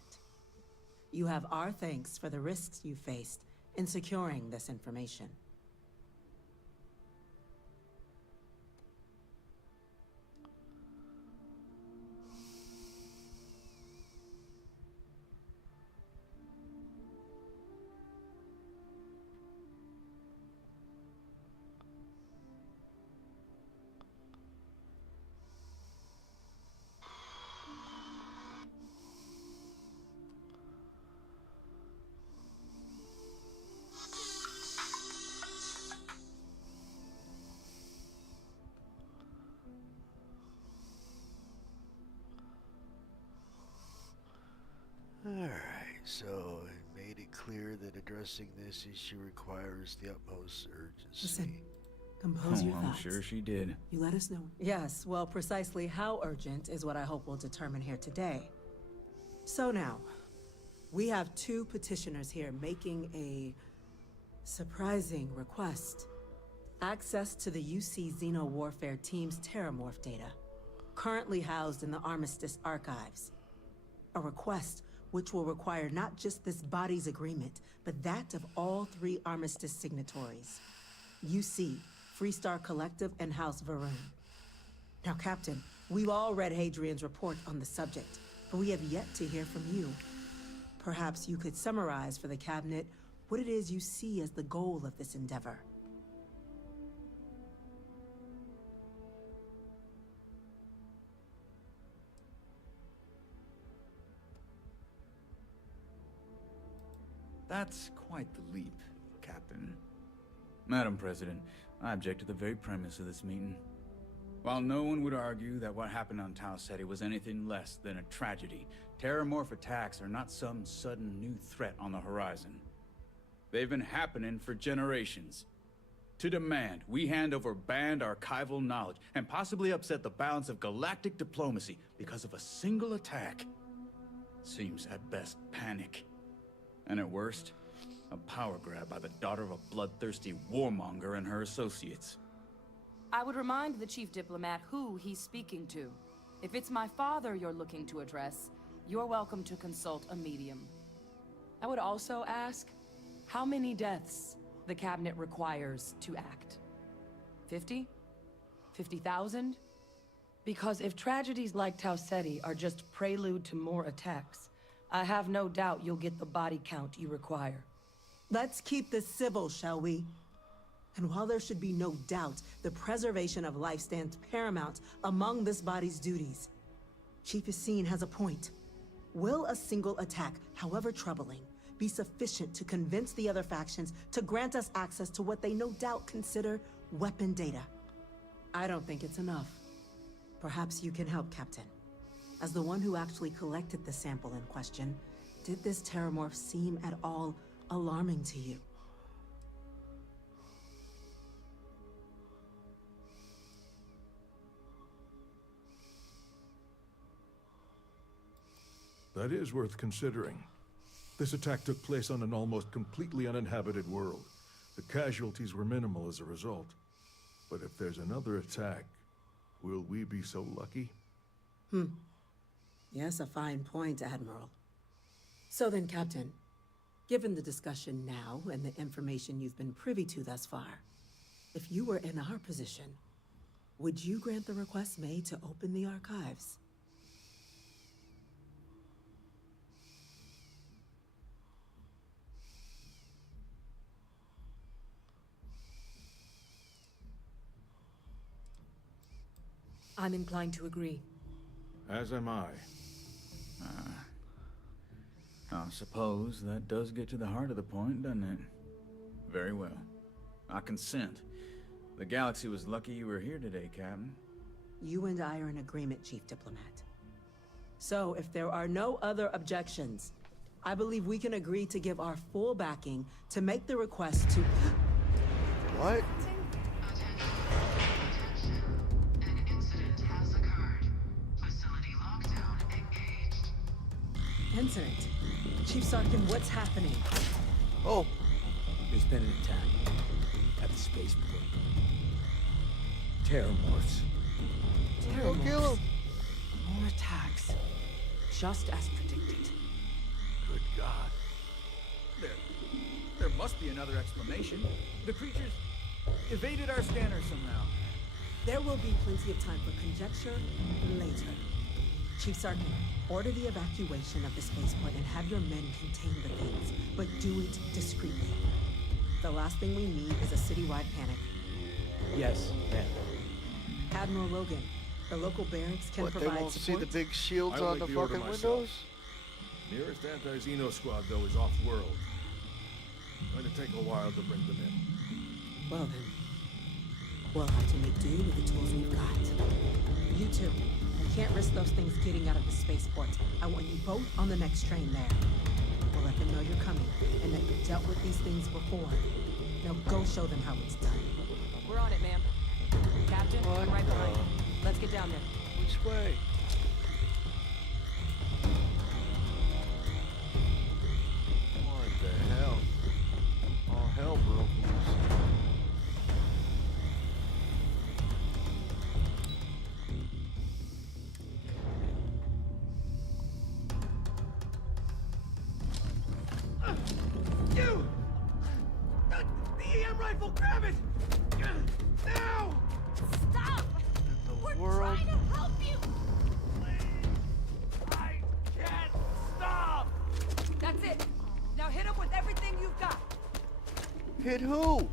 You have our thanks for the risks you faced in securing this information. Alright, so it made it clear that addressing this issue requires the utmost urgency. Listen, compose your I'm thoughts. sure she did. You let us know. Yes, well, precisely how urgent is what I hope we'll determine here today. So now, we have two petitioners here making a surprising request. Access to the UC Xeno Warfare Team's Terramorph data, currently housed in the Armistice archives. A request which will require not just this body's agreement, but that of all three Armistice signatories. UC, Freestar Collective, and House Varun. Now, Captain, we've all read Hadrian's report on the subject, but we have yet to hear from you. Perhaps you could summarize for the Cabinet what it is you see as the goal of this endeavor. That's quite the leap, Captain. Madam President, I object to the very premise of this meeting. While no one would argue that what happened on Tau Ceti was anything less than a tragedy, Terramorph attacks are not some sudden new threat on the horizon. They've been happening for generations. To demand we hand over banned archival knowledge and possibly upset the balance of galactic diplomacy because of a single attack seems at best panic. And at worst, a power grab by the daughter of a bloodthirsty warmonger and her associates. I would remind the chief diplomat who he's speaking to. If it's my father you're looking to address, you're welcome to consult a medium. I would also ask how many deaths the cabinet requires to act. 50? 50,000? Because if tragedies like Tau Ceti are just prelude to more attacks, I have no doubt you'll get the body count you require. Let's keep this civil, shall we? And while there should be no doubt the preservation of life stands paramount among this body's duties, Chief Yassine has a point. Will a single attack, however troubling, be sufficient to convince the other factions to grant us access to what they no doubt consider weapon data? I don't think it's enough. Perhaps you can help, Captain. As the one who actually collected the sample in question, did this Terramorph seem at all alarming to you? That is worth considering. This attack took place on an almost completely uninhabited world. The casualties were minimal as a result. But if there's another attack, will we be so lucky? Yes, a fine point, Admiral. So then, Captain, Given the discussion now and the information you've been privy to thus far, if you were in our position, would you grant the request made to open the archives? I'm inclined to agree. As am I. I suppose that does get to the heart of the point, doesn't it? Very well. I consent. The galaxy was lucky you were here today, Captain. You and I are in agreement, Chief Diplomat. So, if there are no other objections, I believe we can agree to give our full backing to make the request to... What? An incident has occurred. Facility lockdown engaged. Incident? Chief Sarkin, what's happening? Oh. There's been an attack at the spaceport. Terramorphs. Go kill him. More attacks. Just as predicted. Good God. There must be another explanation. The creatures evaded our scanner somehow. There will be plenty of time for conjecture later. Chief Sarkin, order the evacuation of the spaceport and have your men contain the things, but do it discreetly. The last thing we need is a citywide panic. Yes, ma'am. Admiral Logan, the local barracks can What, they provide won't see support. the big shields I'll on make the the order fucking myself. windows? Nearest anti-Xeno squad, though, is off-world. Going to take a while to bring them in. Well then, we'll have to make do with the tools we've got. You two, I can't risk those things getting out of the spaceport. I want you both on the next train there. We'll let them know you're coming, and that you've dealt with these things before. Now go show them how it's done. We're on it, ma'am. Captain, What I'm right the- behind you. Let's get down there. Which way? What the hell? All hell broke loose. You! The EM rifle, grab it! Now! Stop! In We're the world? trying to help you! I can't stop! That's it. Now hit him with everything you've got. Hit who?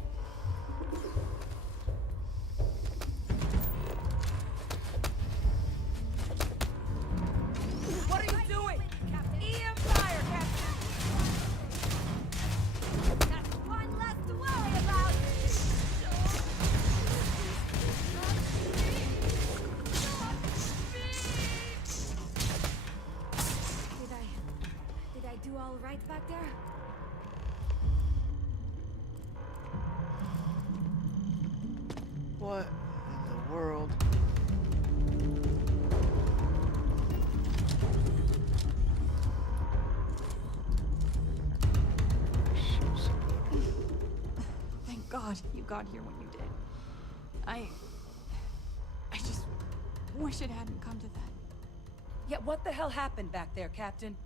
What are you doing? EM fire, Captain. That's one less to worry about! Did I do all right back there? What in the world? Shoot somebody. Thank God you got here when you did. I just wish it hadn't come to that. Yeah, what the hell happened back there, Captain?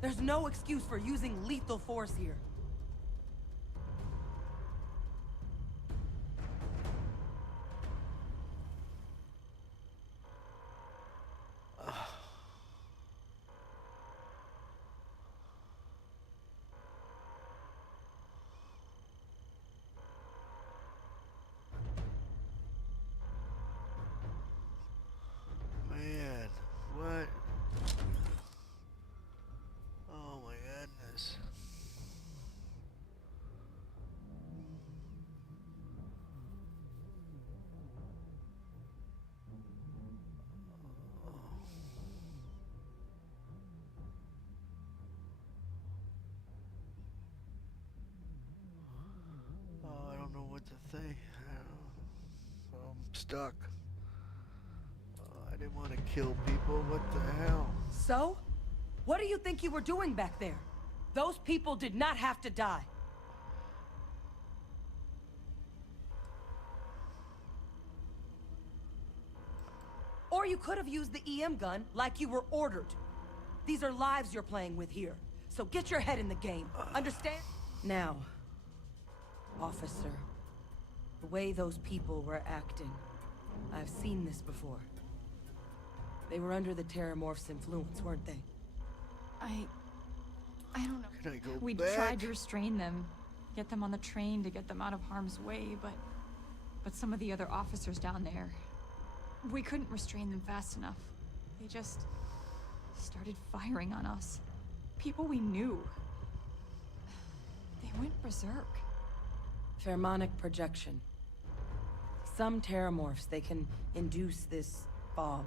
There's no excuse for using lethal force here. Man, what? Oh my goodness. Oh, I don't know what to think. I'm stuck. I didn't want to kill people. What the hell? So? What do you think you were doing back there? Those people did not have to die. Or you could have used the EM gun like you were ordered. These are lives you're playing with here. So get your head in the game. Understand? Now, officer, the way those people were acting, I've seen this before. They were under the Terramorph's influence, weren't they? I don't know. Can I go We back? tried to restrain them, get them on the train to get them out of harm's way, but some of the other officers down there, we couldn't restrain them fast enough. They just started firing on us. People we knew. They went berserk. Pheromonic projection. Some Terramorphs, they can induce this fog.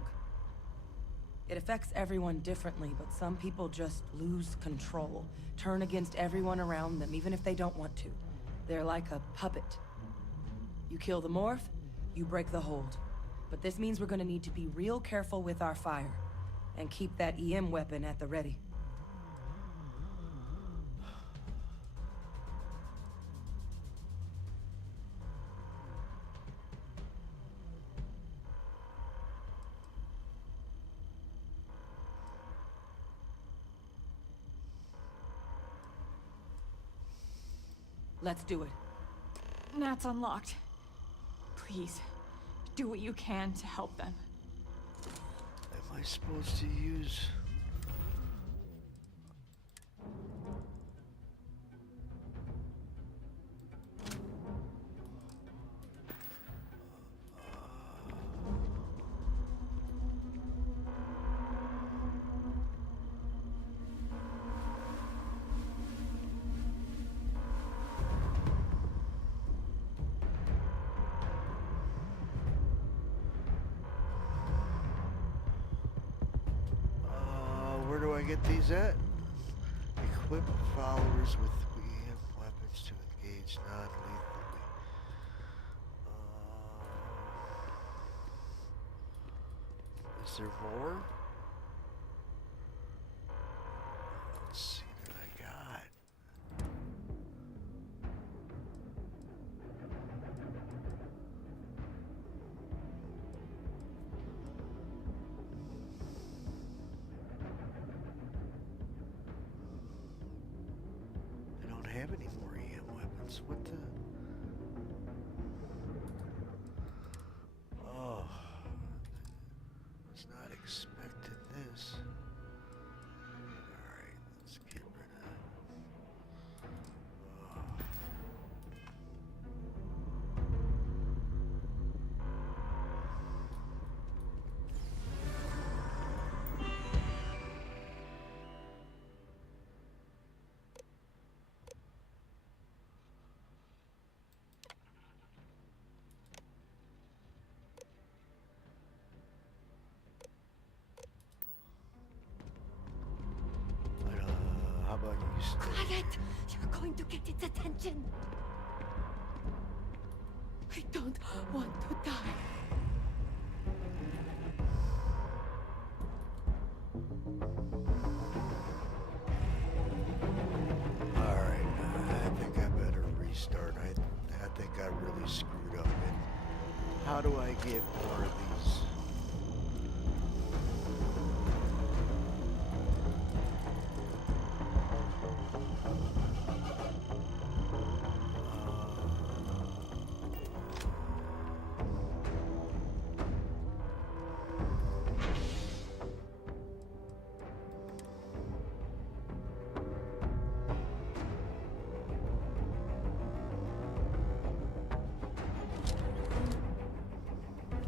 It affects everyone differently, but some people just lose control, turn against everyone around them, even if they don't want to. They're like a puppet. You kill the morph, you break the hold. But this means we're gonna need to be real careful with our fire, and keep that EM weapon at the ready. Let's do it. Nat's unlocked. Please, do what you can to help them. Am I supposed to use... where do I get these at? Equip followers with EM weapons to engage non-lethally. Is there more? Let's see what I got. I don't have any more EM weapons. What the? Oh, was not expecting this. All right, let's get rid of it. How about you stay? Quiet! You're going to get its attention. I don't want to die. Alright, I think I better restart. I think I really screwed up. And how do I get more of these?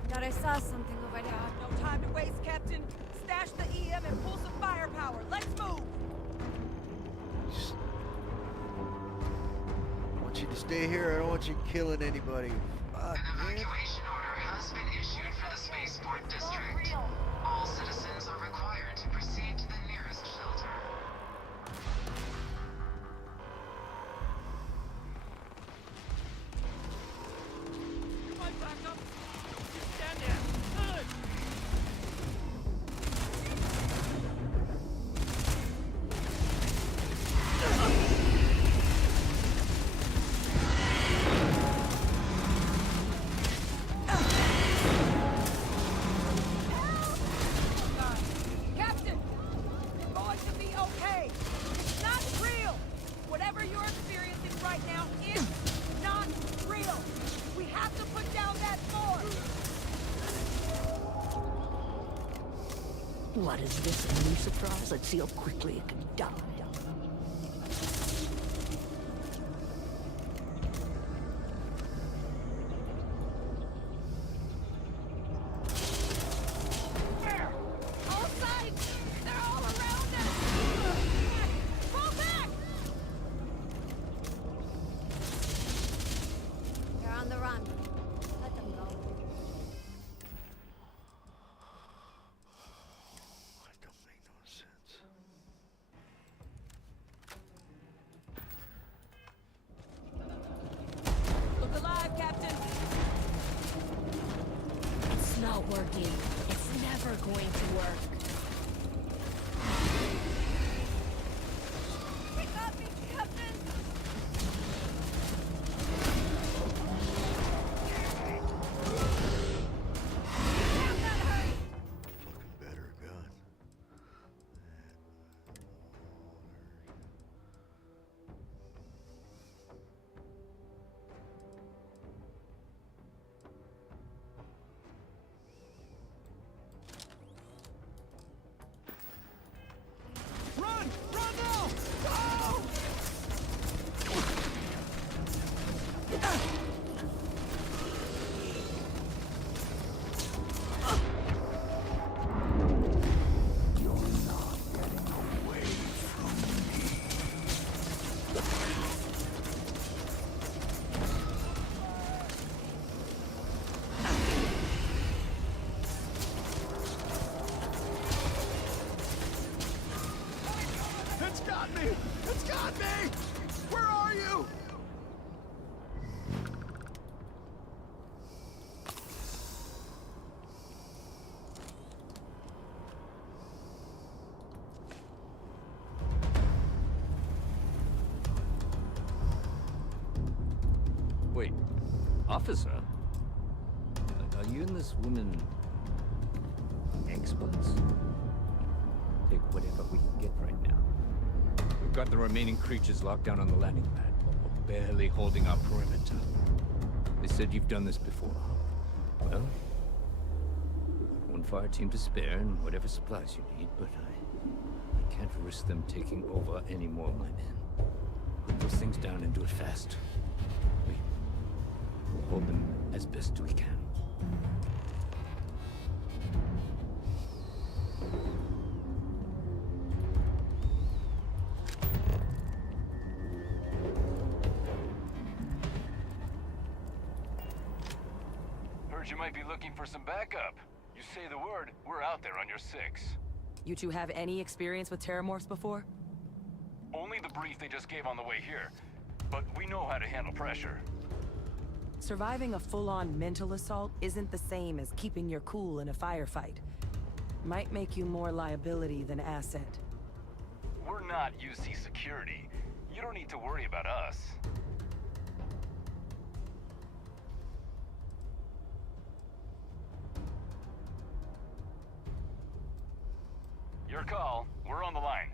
Thought I saw something over there. No time to waste, Captain. Stash the EM and pull some firepower. Let's move! I want you to stay here. I don't want you killing anybody. Fuck, An man. evacuation order has been issued for the spaceport district. All citizens are required to proceed to the nearest shelter. Come on, back up. Stand there. Good. Captain! What is this, a new surprise? Let's see how quickly it can die. All sides! They're all around us! Fall back! They're on the run. Let them go. That don't make no sense. Look alive, Captain! It's not working. It's never going to work. They got me, Captain! Damn, that hurt! Fucking better gun. Run! Run now! Go! It's got me! It's got me! Where are you? Wait, officer? Are you and this woman experts? Take whatever we can get right now. We've got the remaining creatures locked down on the landing pad, but we're barely holding our perimeter. They said you've done this before. Well, one fire team to spare and whatever supplies you need, but I can't risk them taking over any more of my men. Put those things down and do it fast. We'll hold them as best we can. Heard you might be looking for some backup. You say the word, we're out there on your 6. You two have any experience with terramorphs before? Only the brief they just gave on the way here. But we know how to handle pressure. Surviving a full-on mental assault isn't the same as keeping your cool in a firefight. Might make you more liability than asset. We're not UC security. You don't need to worry about us. Your call. We're on the line.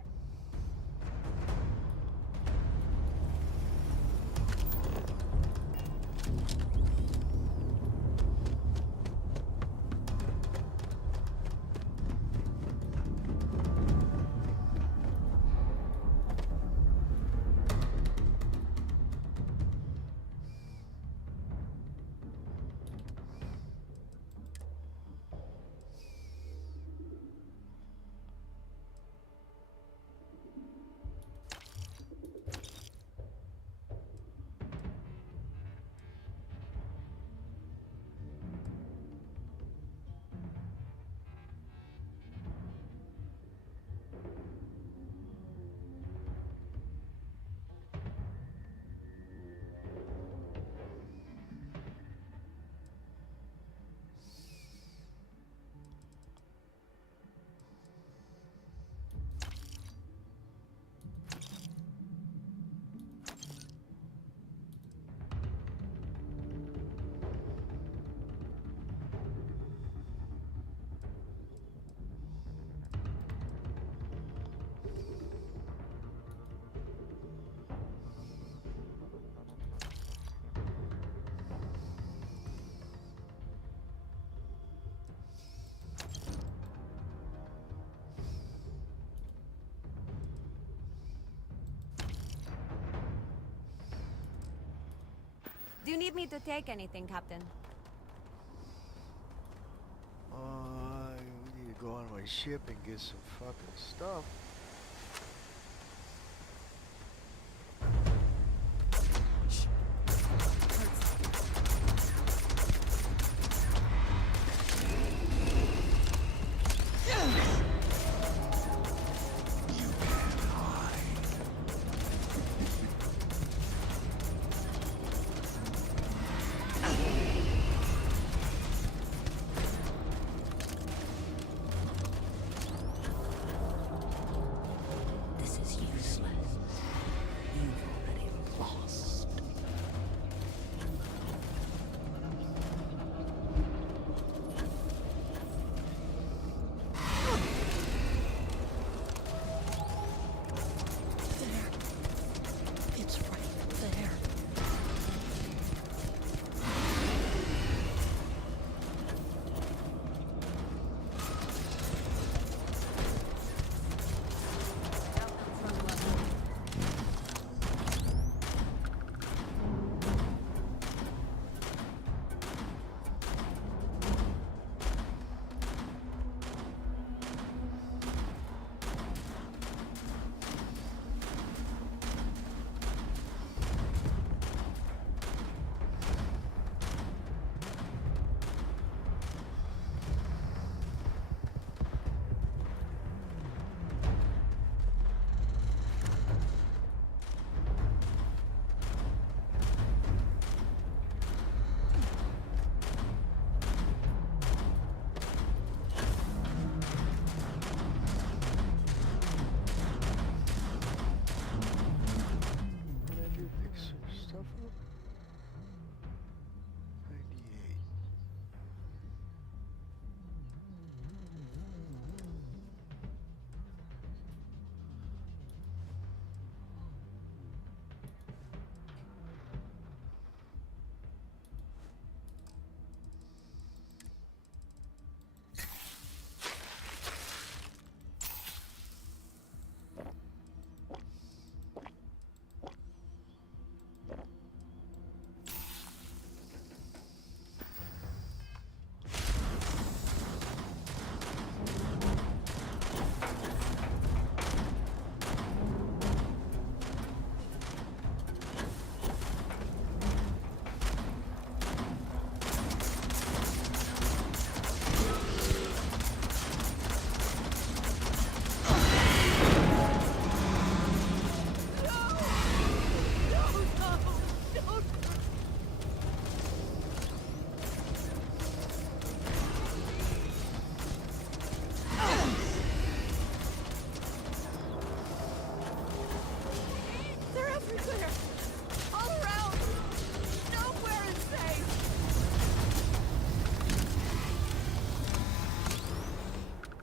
Do you need me to take anything, Captain? We need to go on my ship and get some fucking stuff. This is useless. You've already lost. There. It's right there.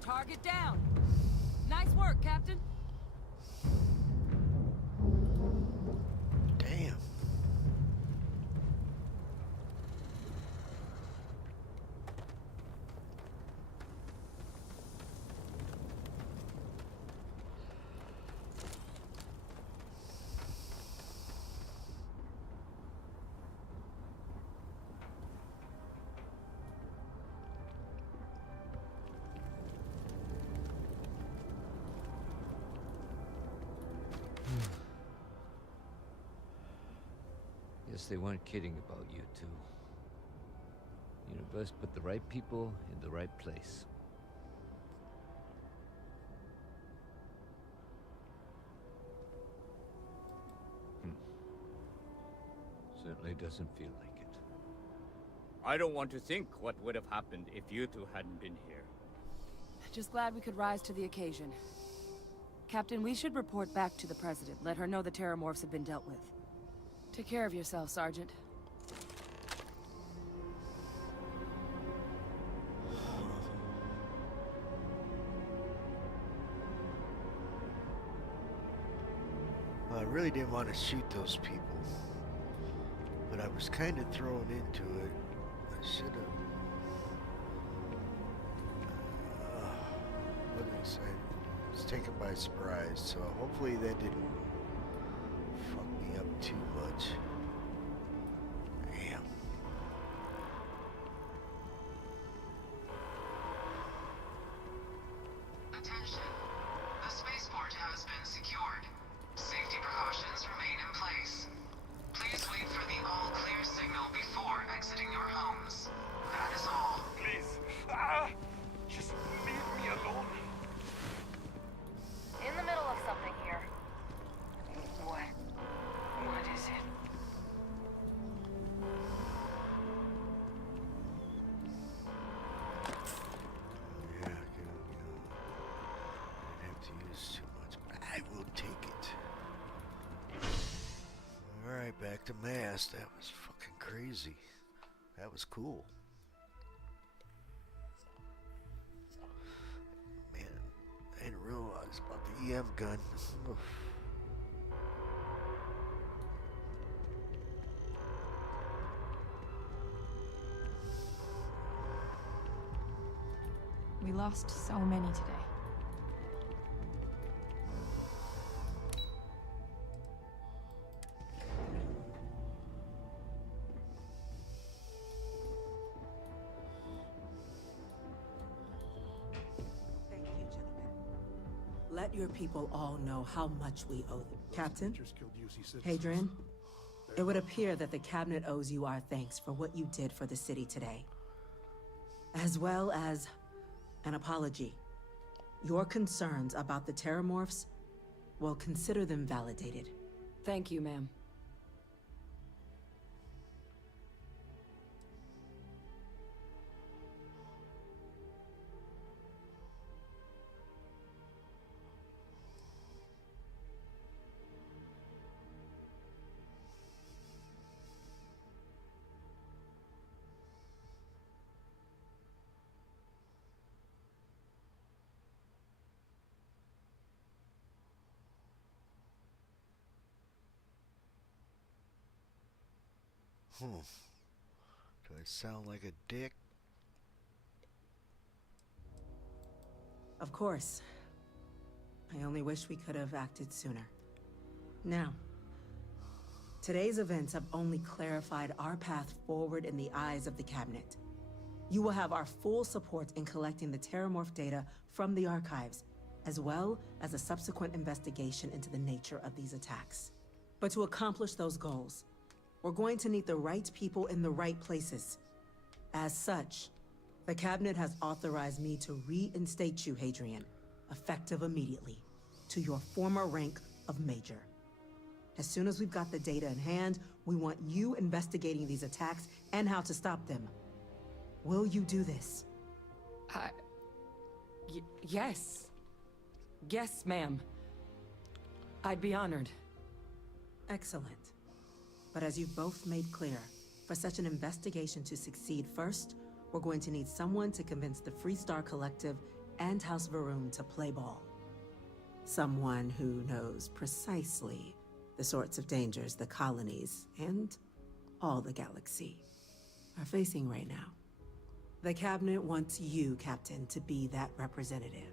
Target down. Nice work, Captain. Damn. Guess they weren't kidding about you two. Universe put the right people in the right place. Certainly doesn't feel like it. I don't want to think what would have happened if you two hadn't been here. Just glad we could rise to the occasion. Captain, we should report back to the President. Let her know the Terramorphs have been dealt with. Take care of yourself, Sergeant. I really didn't want to shoot those people, but I was kind of thrown into it. I should have. What did I say? I was taken by surprise, so hopefully that didn't fuck me up too much. Damn. to mast. That was fucking crazy. That was cool. Man, I didn't realize about the EM gun. Oof. We lost so many today. Thank you, gentlemen. Let your people all know how much we owe them. Captain, Hadrian, it would appear that the Cabinet owes you our thanks for what you did for the city today, as well as an apology. Your concerns about the Terramorphs, well, consider them validated. Thank you, ma'am. Do I sound like a dick? Of course. I only wish we could have acted sooner. Now, today's events have only clarified our path forward in the eyes of the Cabinet. You will have our full support in collecting the Terramorph data from the archives, as well as a subsequent investigation into the nature of these attacks. But to accomplish those goals, we're going to need the right people in the right places. As such, the Cabinet has authorized me to reinstate you, Hadrian, effective immediately, to your former rank of Major. As soon as we've got the data in hand, we want you investigating these attacks and how to stop them. Will you do this? Yes. Yes, ma'am. I'd be honored. Excellent. But as you've both made clear, for such an investigation to succeed first, we're going to need someone to convince the Freestar Collective and House Varun to play ball. Someone who knows precisely the sorts of dangers the colonies and all the galaxy are facing right now. The Cabinet wants you, Captain, to be that representative.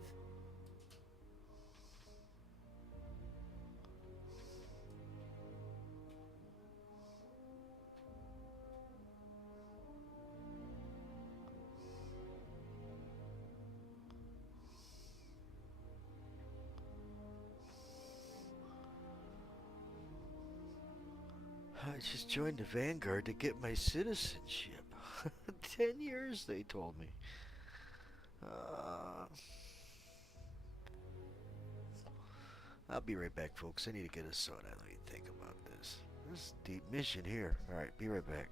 I just joined the Vanguard to get my citizenship. 10 years, they told me. I'll be right back, folks. I need to get a soda. Let me think about this. This is a deep mission here. Alright, be right back.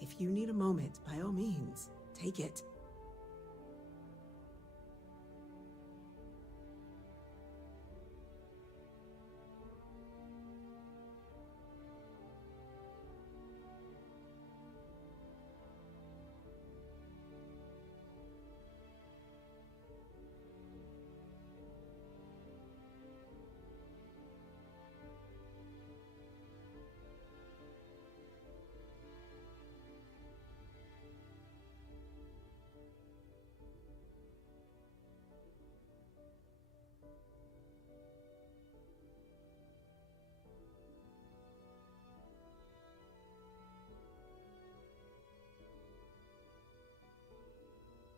If you need a moment, by all means, take it.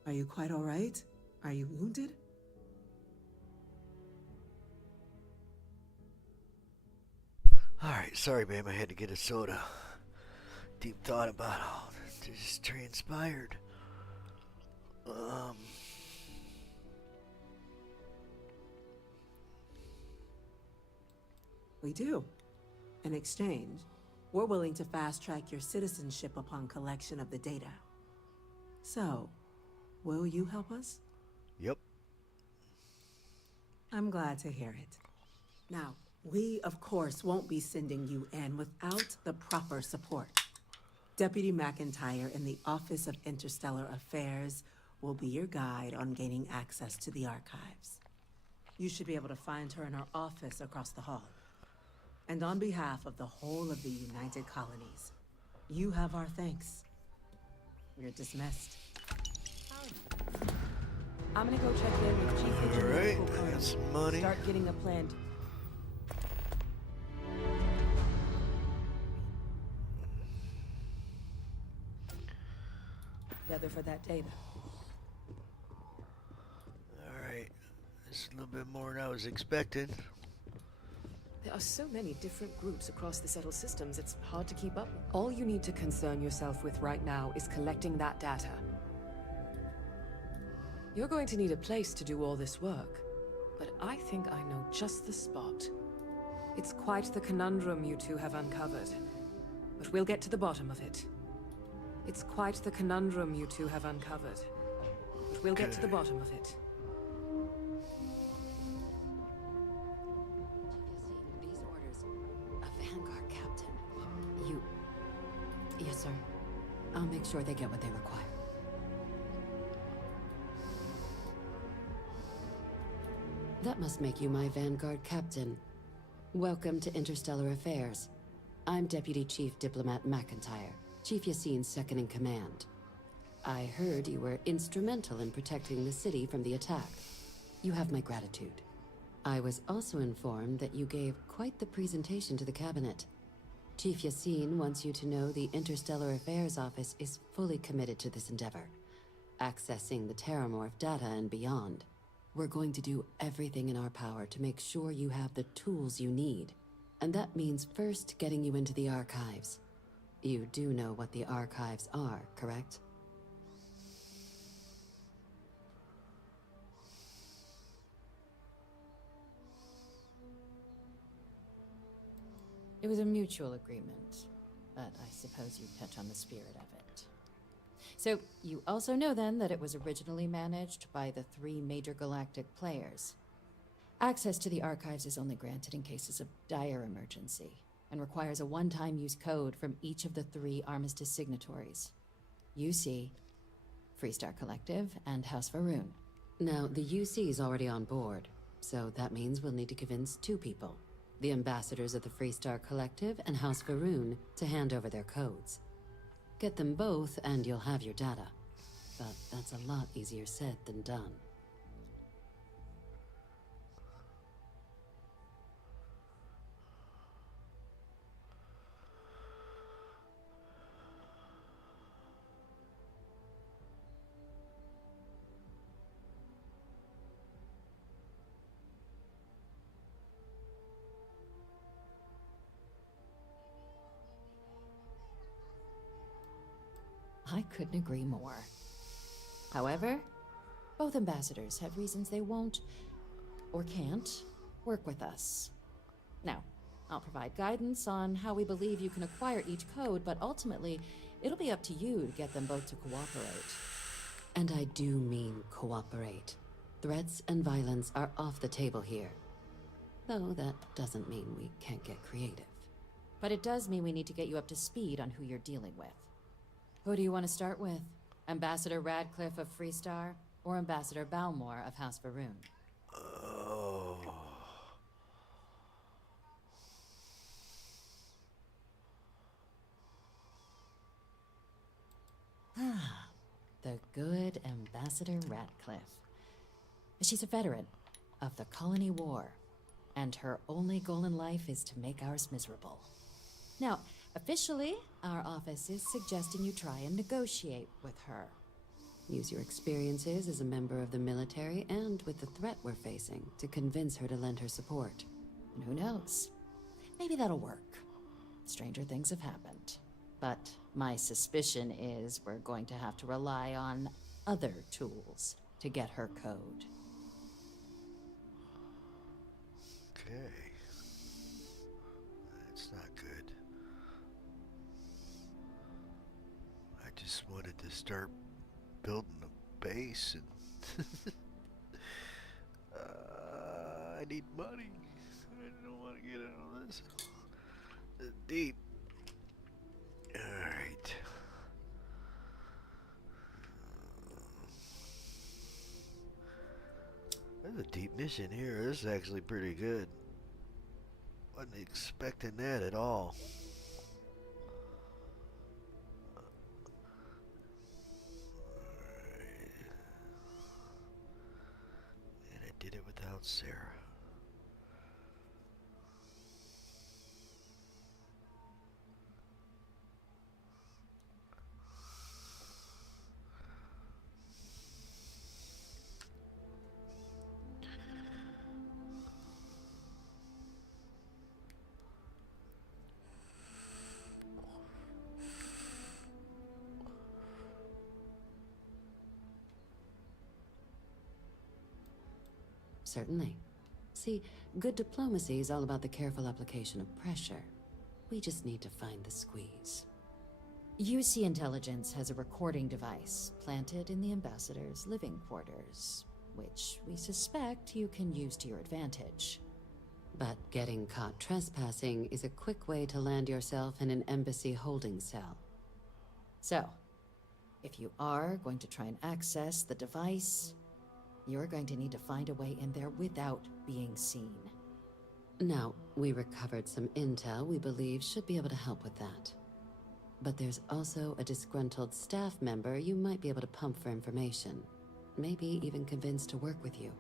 Are you quite all right? Are you wounded? Alright, sorry, ma'am. I had to get a soda. Deep thought about all that just transpired. We do. In exchange, we're willing to fast-track your citizenship upon collection of the data. So, will you help us? Yep. I'm glad to hear it. Now, we, of course, won't be sending you in without the proper support. Deputy McIntyre in the Office of Interstellar Affairs will be your guide on gaining access to the archives. You should be able to find her in her office across the hall. And on behalf of the whole of the United Colonies, you have our thanks. You're dismissed. I'm gonna go check in with Chief Engineer. Alright, I got some money. Start getting a plan. Together for that data. Alright, this is a little bit more than I was expecting. There are so many different groups across the settled systems, it's hard to keep up. All you need to concern yourself with right now is collecting that data. You're going to need a place to do all this work, but I think I know just the spot. It's quite the conundrum you two have uncovered, but we'll get to the bottom of it. It's quite the conundrum you two have uncovered, but we'll get to the bottom of it. These orders. A Vanguard captain. You... Yes, sir. I'll make sure they get what they require. That must make you my Vanguard captain. Welcome to Interstellar Affairs. I'm Deputy Chief Diplomat McIntyre, Chief Yassine's second-in-command. I heard you were instrumental in protecting the city from the attack. You have my gratitude. I was also informed that you gave quite the presentation to the cabinet. Chief Yassine wants you to know the Interstellar Affairs Office is fully committed to this endeavor, accessing the Terramorph data and beyond. We're going to do everything in our power to make sure you have the tools you need. And that means first getting you into the archives. You do know what the archives are, correct? It was a mutual agreement, but I suppose you'd touch on the spirit of it. So, you also know then that it was originally managed by the 3 major galactic players. Access to the archives is only granted in cases of dire emergency, and requires a one-time use code from each of the 3 Armistice signatories. UC, Freestar Collective, and House Varoon. Now, the UC is already on board, so that means we'll need to convince 2 people. The ambassadors of the Freestar Collective and House Varoon to hand over their codes. Get them both and you'll have your data. But that's a lot easier said than done. I couldn't agree more. However, both ambassadors have reasons they won't, or can't, work with us. Now, I'll provide guidance on how we believe you can acquire each code, but ultimately, it'll be up to you to get them both to cooperate. And I do mean cooperate. Threats and violence are off the table here. Though that doesn't mean we can't get creative. But it does mean we need to get you up to speed on who you're dealing with. Who do you want to start with? Ambassador Radcliffe of Freestar, or Ambassador Balmore of House Varoon? Oh. The good Ambassador Radcliffe. She's a veteran of the Colony War, and her only goal in life is to make ours miserable. Now, officially, our office is suggesting you try and negotiate with her. Use your experiences as a member of the military and with the threat we're facing to convince her to lend her support. And who knows? Maybe that'll work. Stranger things have happened. But my suspicion is we're going to have to rely on other tools to get her code. Okay. That's not good. I just wanted to start building a base and need money. I don't want to get into this. It's deep. Alright. There's a deep mission here. This is actually pretty good. Wasn't expecting that at all. And I did it without Sarah. Certainly. See, good diplomacy is all about the careful application of pressure. We just need to find the squeeze. UC Intelligence has a recording device planted in the ambassador's living quarters, which we suspect you can use to your advantage. But getting caught trespassing is a quick way to land yourself in an embassy holding cell. So, if you are going to try and access the device, you're going to need to find a way in there without being seen. Now, we recovered some intel we believe should be able to help with that. But there's also a disgruntled staff member you might be able to pump for information. Maybe even convince to work with you.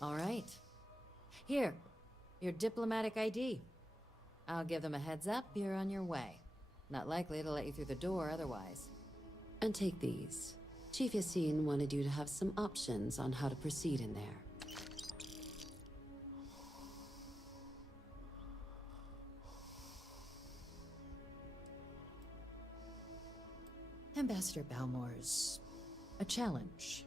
All right. Here, your diplomatic ID. I'll give them a heads up you're on your way. Not likely to let you through the door otherwise. And take these. Chief Yassine wanted you to have some options on how to proceed in there. Ambassador Balmore's a challenge.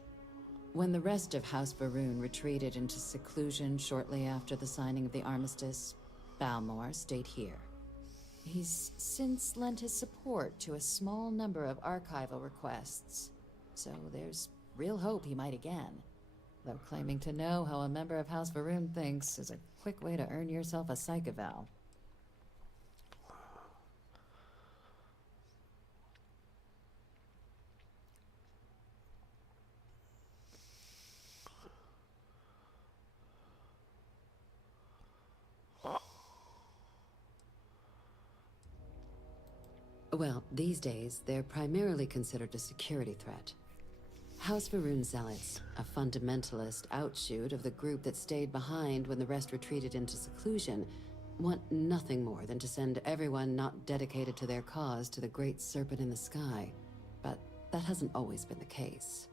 When the rest of House Varun retreated into seclusion shortly after the signing of the armistice, Balmore stayed here. He's since lent his support to a small number of archival requests, so there's real hope he might again. Though claiming to know how a member of House Varun thinks is a quick way to earn yourself a psych eval. Well, these days, they're primarily considered a security threat. House Varun Zealots, a fundamentalist outshoot of the group that stayed behind when the rest retreated into seclusion, want nothing more than to send everyone not dedicated to their cause to the great serpent in the sky. But that hasn't always been the case.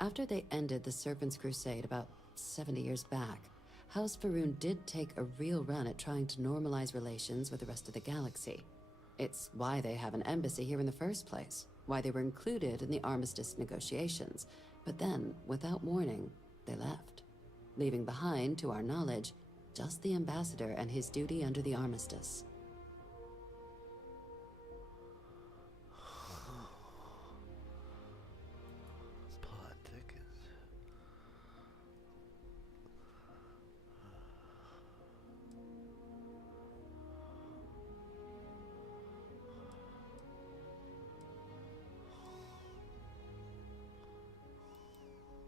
After they ended the Serpent's Crusade about 70 years back, House Varun did take a real run at trying to normalize relations with the rest of the galaxy. It's why they have an embassy here in the first place, why they were included in the armistice negotiations. But then, without warning, they left, leaving behind, to our knowledge, just the ambassador and his duty under the armistice. Plot thickens.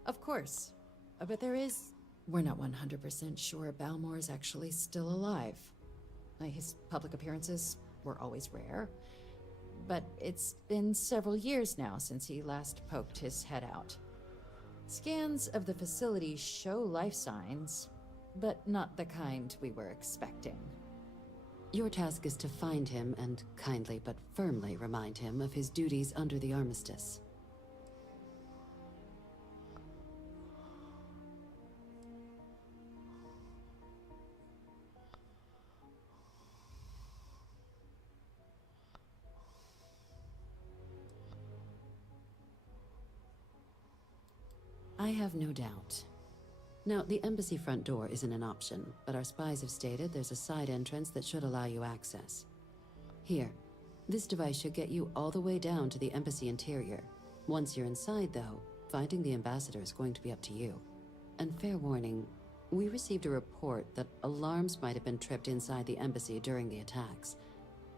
Of course. But we're not 100% sure Balmore's actually still alive. His public appearances were always rare. But it's been several years now since he last poked his head out. Scans of the facility show life signs, but not the kind we were expecting. Your task is to find him and kindly but firmly remind him of his duties under the armistice. I have no doubt. Now, the embassy front door isn't an option, but our spies have stated there's a side entrance that should allow you access. Here, this device should get you all the way down to the embassy interior. Once you're inside, though, finding the ambassador is going to be up to you. And fair warning, we received a report that alarms might have been tripped inside the embassy during the attacks.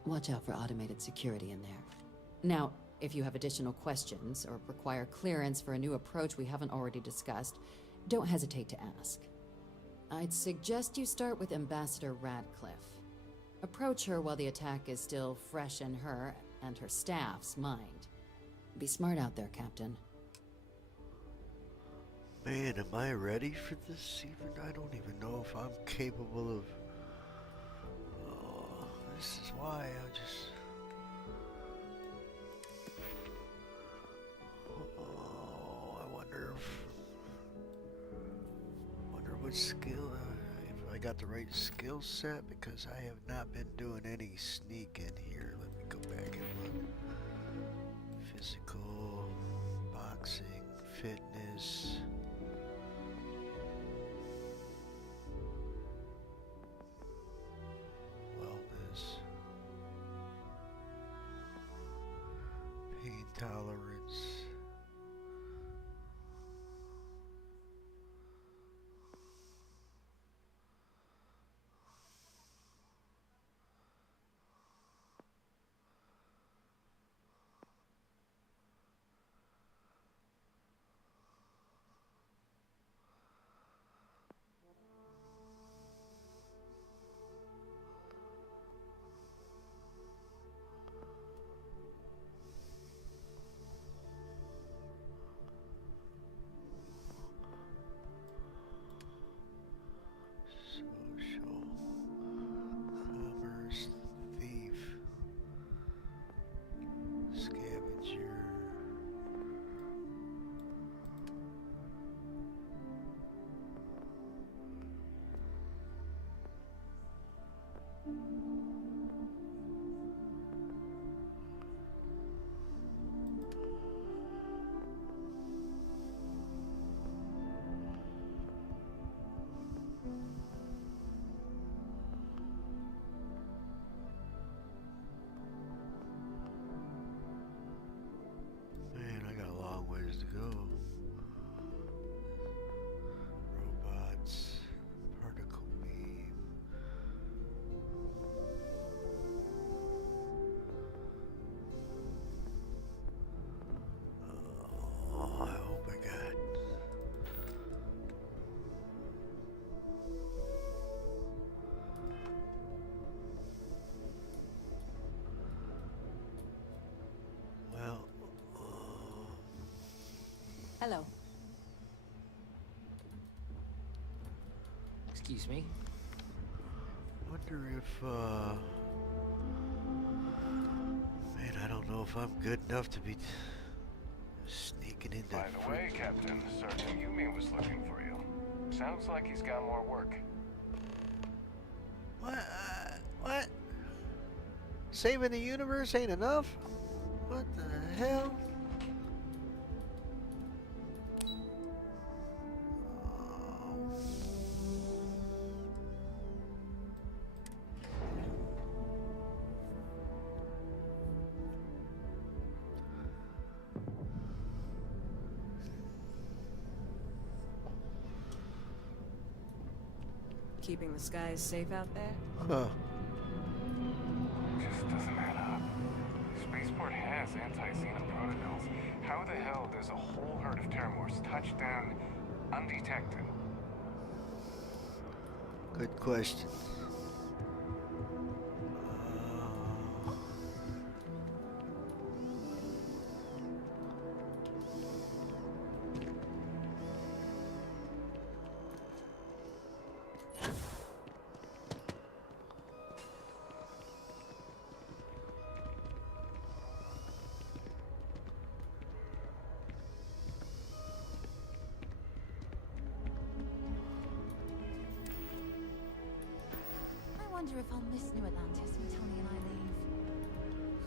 Watch out for automated security in there. Now, if you have additional questions or require clearance for a new approach we haven't already discussed, don't hesitate to ask. I'd suggest you start with Ambassador Radcliffe. Approach her while the attack is still fresh in her and her staff's mind. Be smart out there, Captain. Man, am I ready for this? Even I don't even know if I'm capable of... Oh, this is why I just... Oh, I wonder what skill... if I got the right skill set, because I have not been doing any sneaking here. Let me go back and look. Physical, boxing, fitness... pain tolerance. Social, commerce, thief, scavenger. Man, I got a long ways to go. Robots, particle beam. Oh, I hope I got... Well, Hello. Excuse me? wonder if, man, I don't know if I'm good enough to be sneaking into... By the way, Captain, Sergeant Yumi was looking for you. Sounds like he's got more work. What? What? Saving the universe ain't enough? What the hell? Keeping the skies safe out there? Huh. Just doesn't add up. Spaceport has anti-Xenon protocols. How the hell does a whole herd of Terramorphs touch down undetected? Good question. I wonder if I'll miss New Atlantis when Tony and I leave.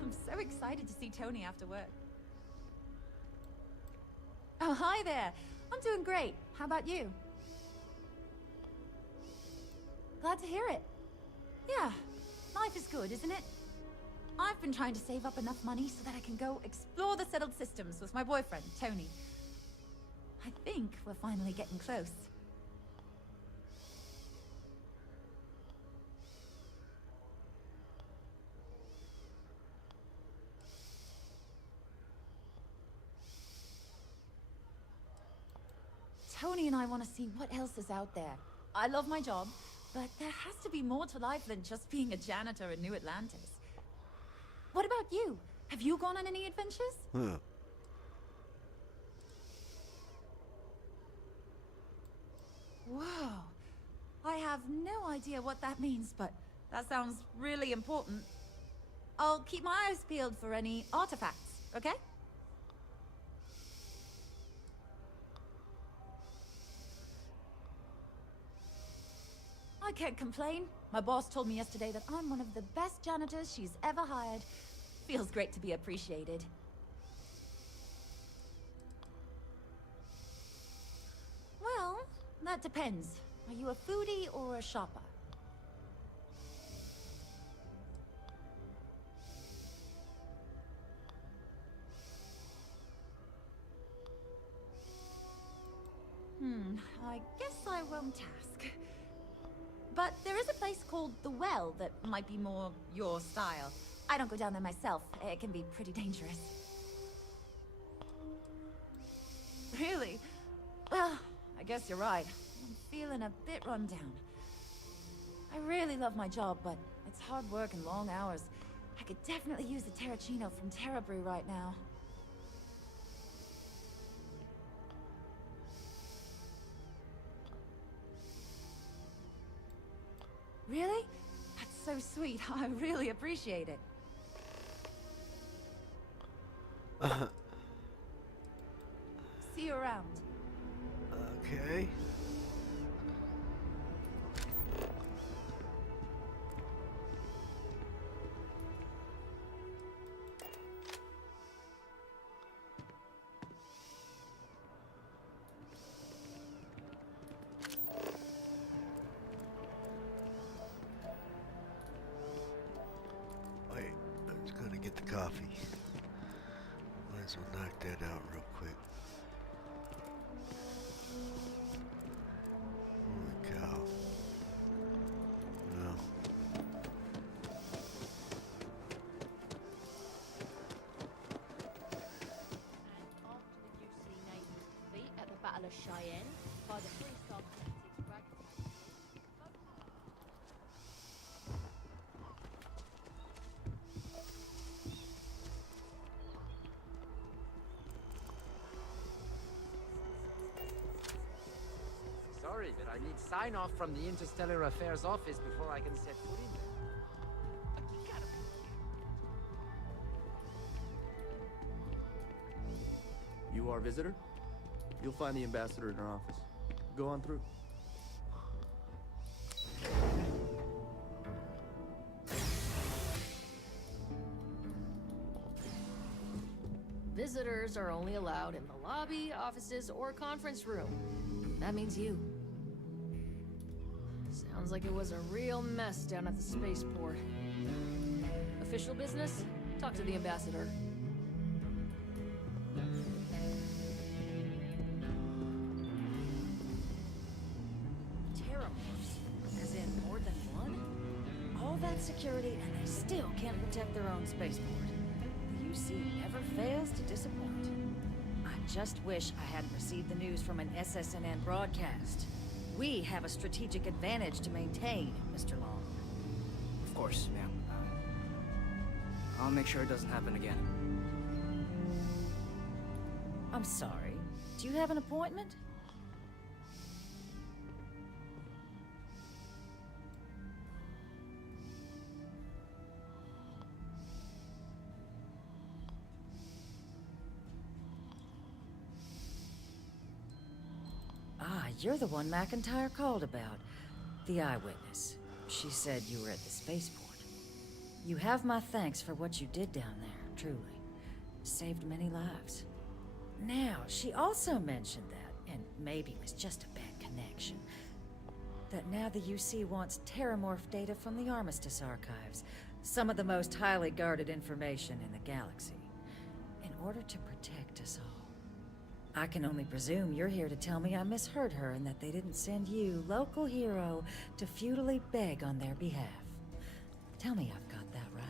I'm so excited to see Tony after work. Oh, hi there. I'm doing great. How about you? Glad to hear it. Yeah, life is good, isn't it? I've been trying to save up enough money so that I can go explore the settled systems with my boyfriend, Tony. I think we're finally getting close. Tony and I want to see what else is out there. I love my job, but there has to be more to life than just being a janitor in New Atlantis. What about you? Have you gone on any adventures? Huh. Whoa. I have no idea what that means, but that sounds really important. I'll keep my eyes peeled for any artifacts, okay? I can't complain. My boss told me yesterday that I'm one of the best janitors she's ever hired. Feels great to be appreciated. Well, that depends. Are you a foodie or a shopper? I guess I won't ask. But there is a place called The Well that might be more your style. I don't go down there myself. It can be pretty dangerous. Really? Well, I guess you're right. I'm feeling a bit run down. I really love my job, but it's hard work and long hours. I could definitely use the Terracino from Terra Brew right now. Really? That's so sweet. I really appreciate it. See you around. Okay. Wait, I was gonna get the coffee. Might as well knock that out real quick. Holy cow. No. At the Battle of Cheyenne by the three-star collective ragtag. Sorry, but I need sign-off from the Interstellar Affairs office before I can set foot in there. You are a visitor? You'll find the ambassador in her office. Go on through. Visitors are only allowed in the lobby, offices, or conference room. That means you. Sounds like it was a real mess down at the spaceport. Official business? Talk to the ambassador. Terramorphs? As in more than one? All that security and they still can't protect their own spaceport. The UC never fails to disappoint. I just wish I hadn't received the news from an SSNN broadcast. We have a strategic advantage to maintain, Mr. Long. Of course, ma'am. I'll make sure it doesn't happen again. I'm sorry. Do you have an appointment? Ah, you're the one McIntyre called about. The eyewitness. She said you were at the spaceport. You have my thanks for what you did down there, truly. Saved many lives. Now, she also mentioned that, and maybe it was just a bad connection, that now the UC wants terramorph data from the Armistice archives, some of the most highly guarded information in the galaxy, in order to protect us all. I can only presume you're here to tell me I misheard her and that they didn't send you, local hero, to futilely beg on their behalf. Tell me I've got that right.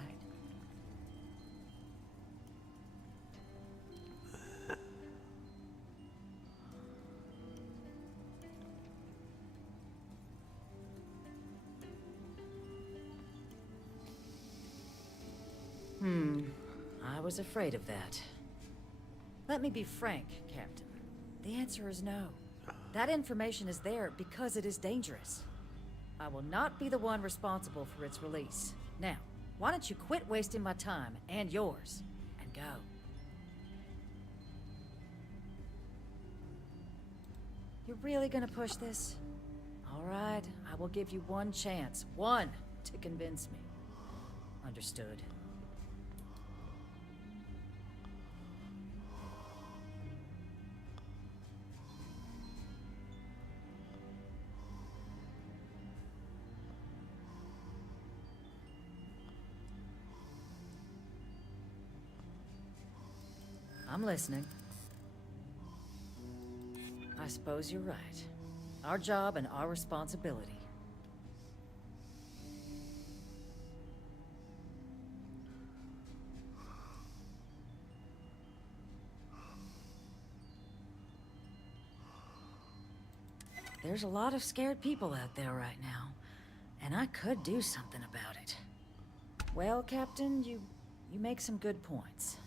I was afraid of that. Let me be frank, Captain. The answer is no. That information is there because it is dangerous. I will not be the one responsible for its release. Now, why don't you quit wasting my time and yours, and go? You're really gonna push this? All right, I will give you one chance. One to convince me. Understood. I'm listening. I suppose you're right. Our job and our responsibility. There's a lot of scared people out there right now, and I could do something about it. Well, Captain, you make some good points.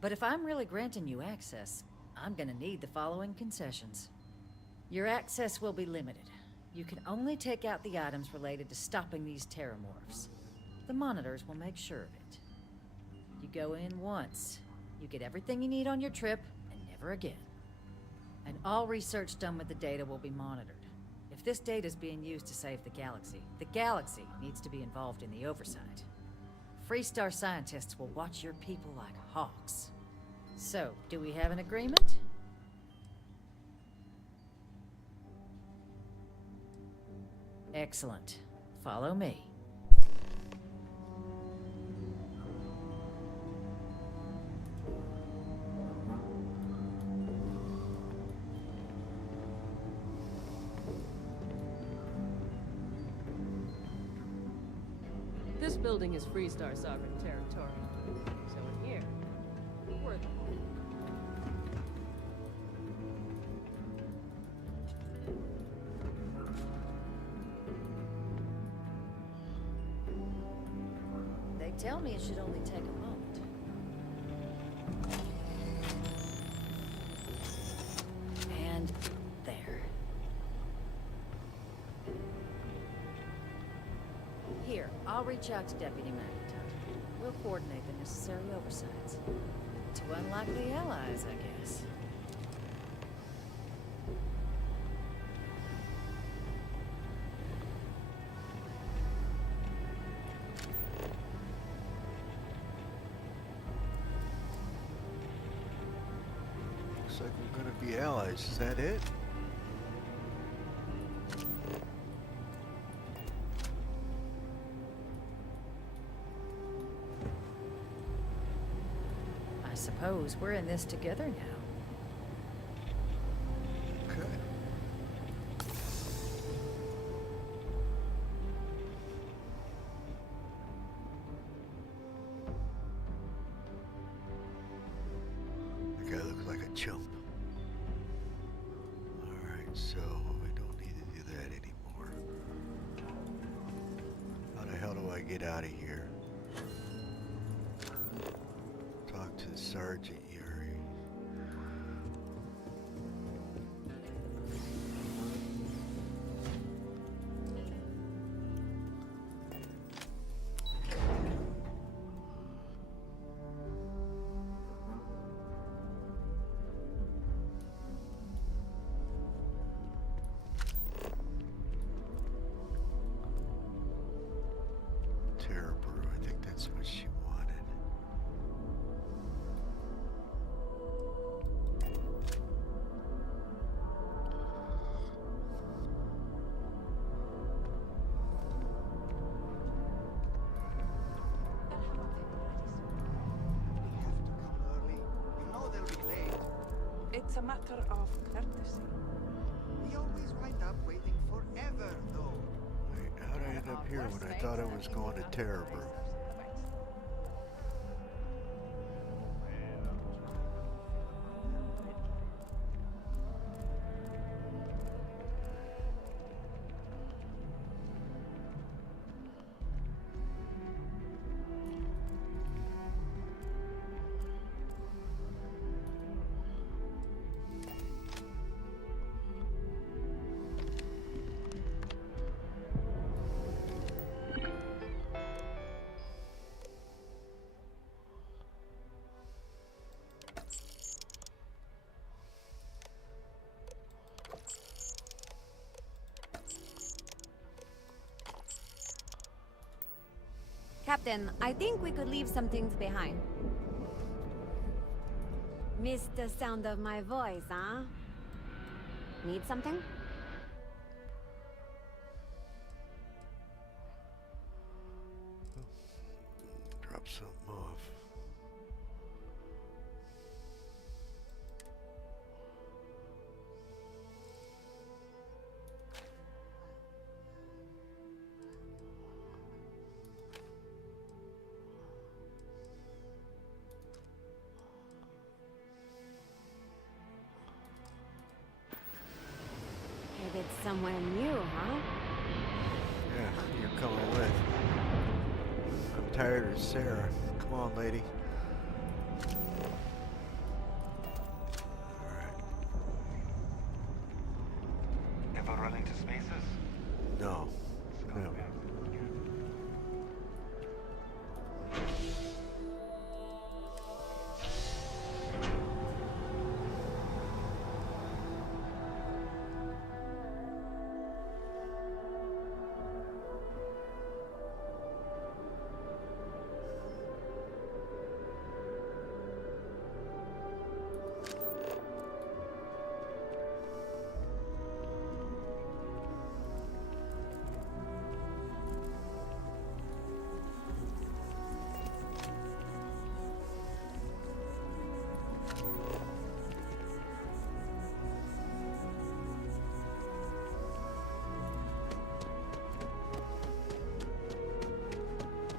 But if I'm really granting you access, I'm gonna need the following concessions. Your access will be limited. You can only take out the items related to stopping these terramorphs. The monitors will make sure of it. You go in once, you get everything you need on your trip, and never again. And all research done with the data will be monitored. If this data is being used to save the galaxy needs to be involved in the oversight. Freestar scientists will watch your people like hawks. So, do we have an agreement? Excellent. Follow me. This building is Freestar sovereign territory. So in here, we're the home. They tell me it should only take a moment. And there. Here, I'll reach out to Deputy McIntyre. We'll coordinate the necessary oversights. Two unlikely allies, I guess. Looks like we're gonna be allies. Is that it? I suppose we're in this together now. Okay. That guy looks like a chump. Alright, so we don't need to do that anymore. How the hell do I get out of here? Talk to the Sergeant Yuri. Terror Brew, I think that's what she wanted. It's a matter of courtesy. We always wind up waiting forever, though. Wait, how'd I end up here when I thought I was going to Terrabrew? Captain, I think we could leave some things behind. Missed the sound of my voice, huh? Need something? Drop something off. Headed somewhere new, huh? Yeah, you're coming with. I'm tired of Sarah. Come on, lady. Ever run into spaces? No. No.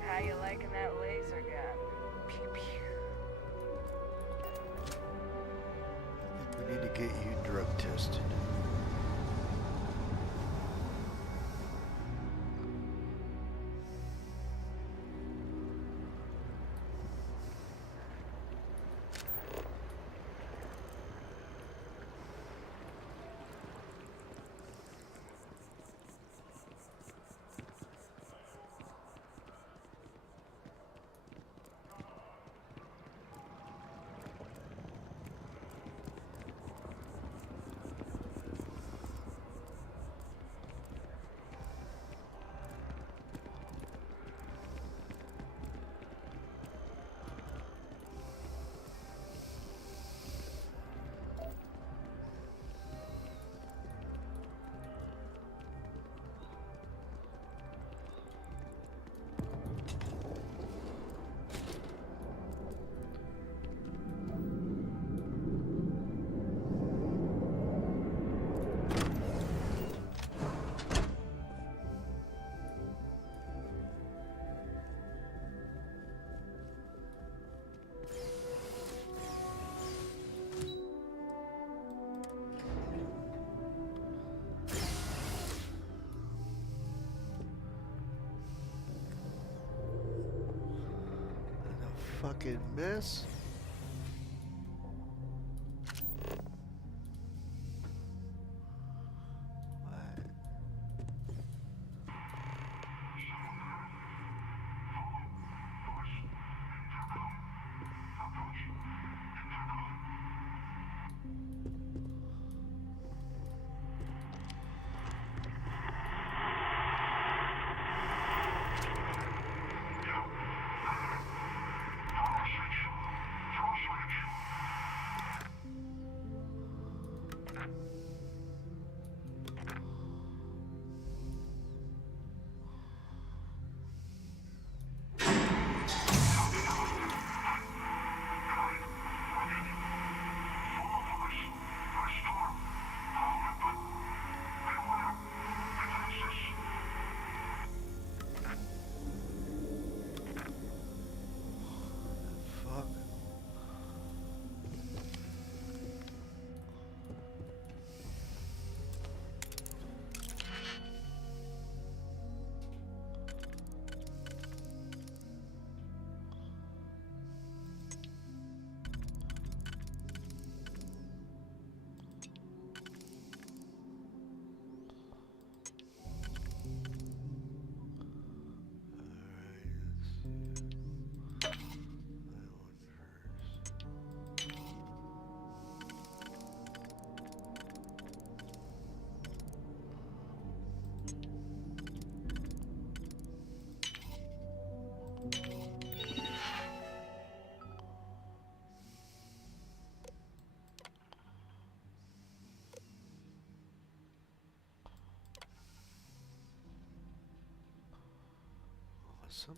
How you liking that laser gun? Pew pew. I think we need to get you drug tested. Fucking mess. Awesome.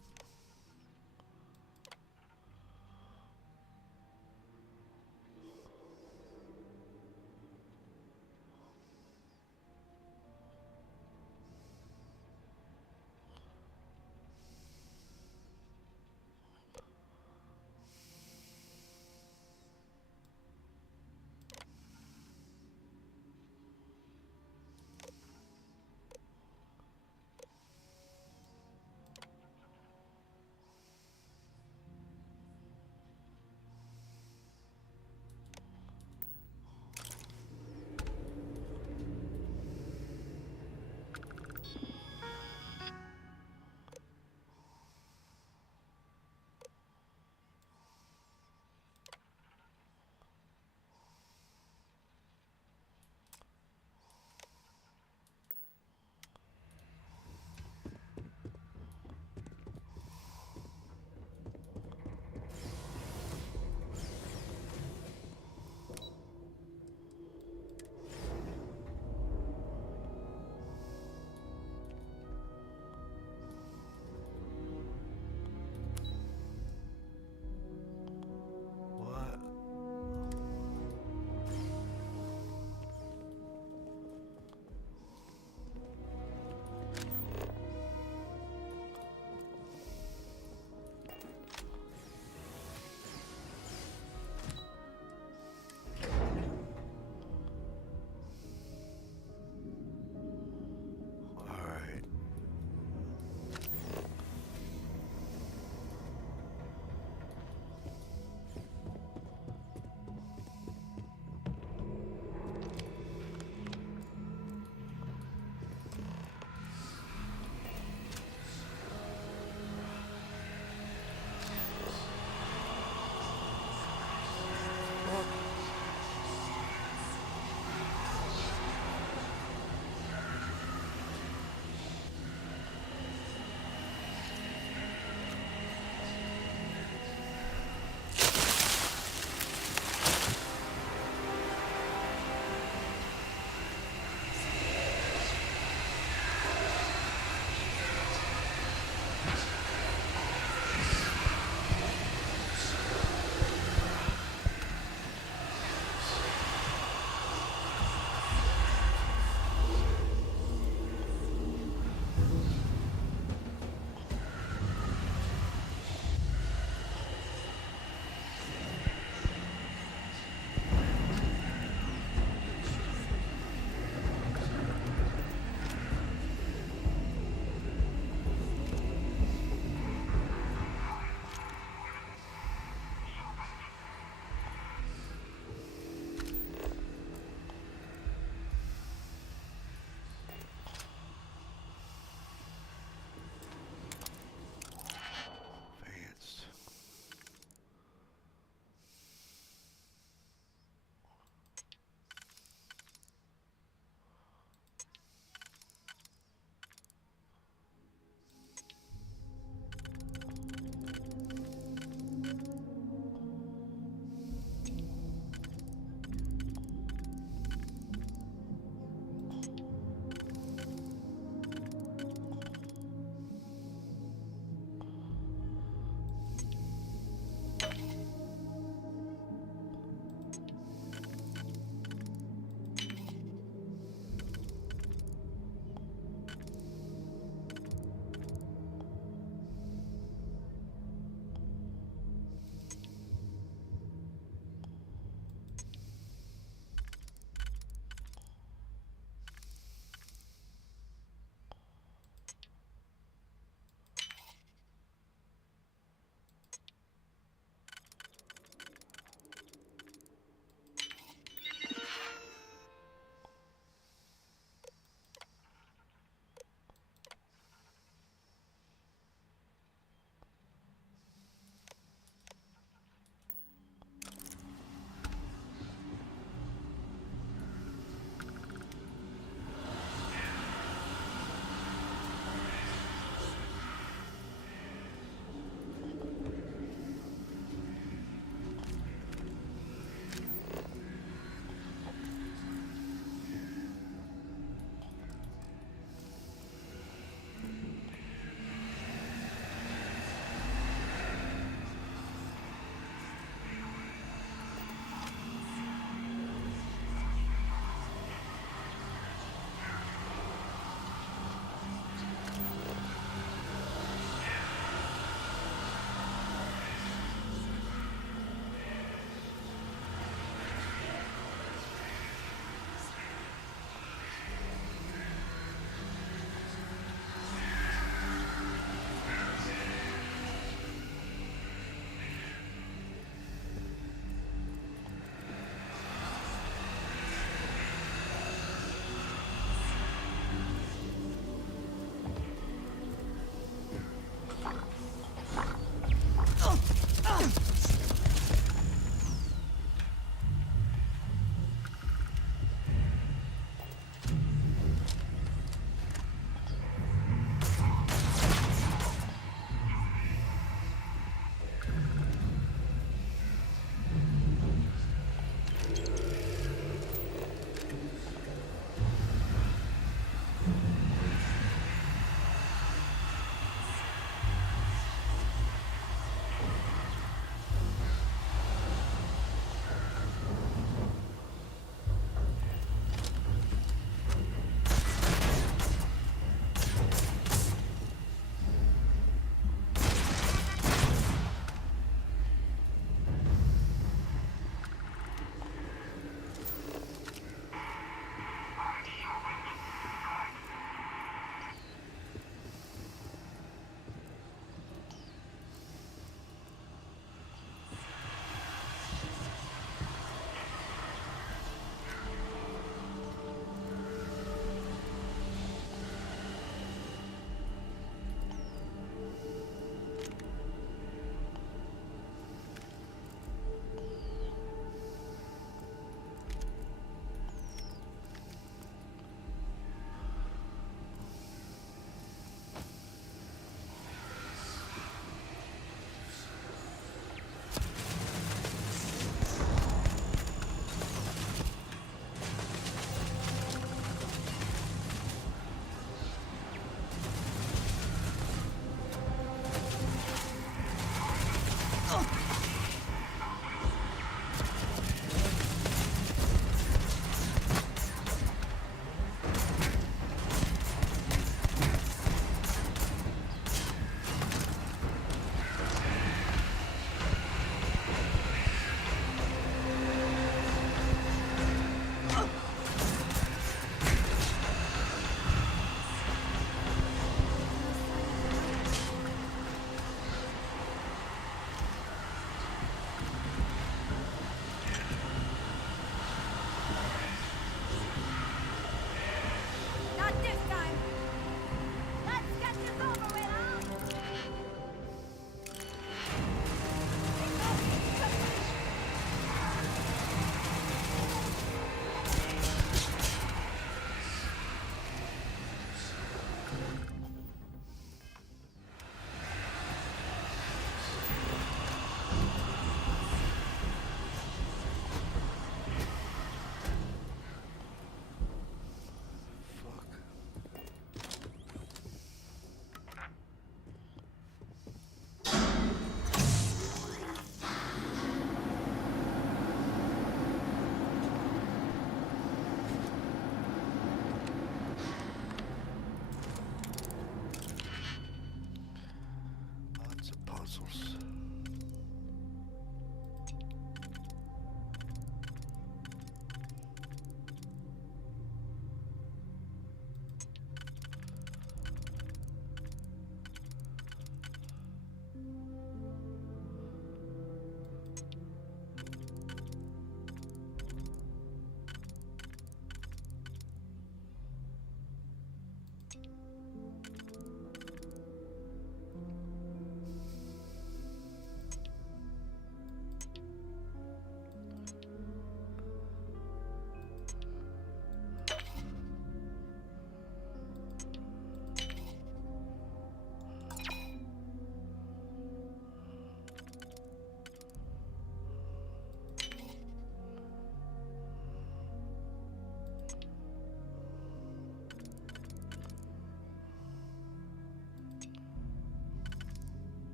puzzles.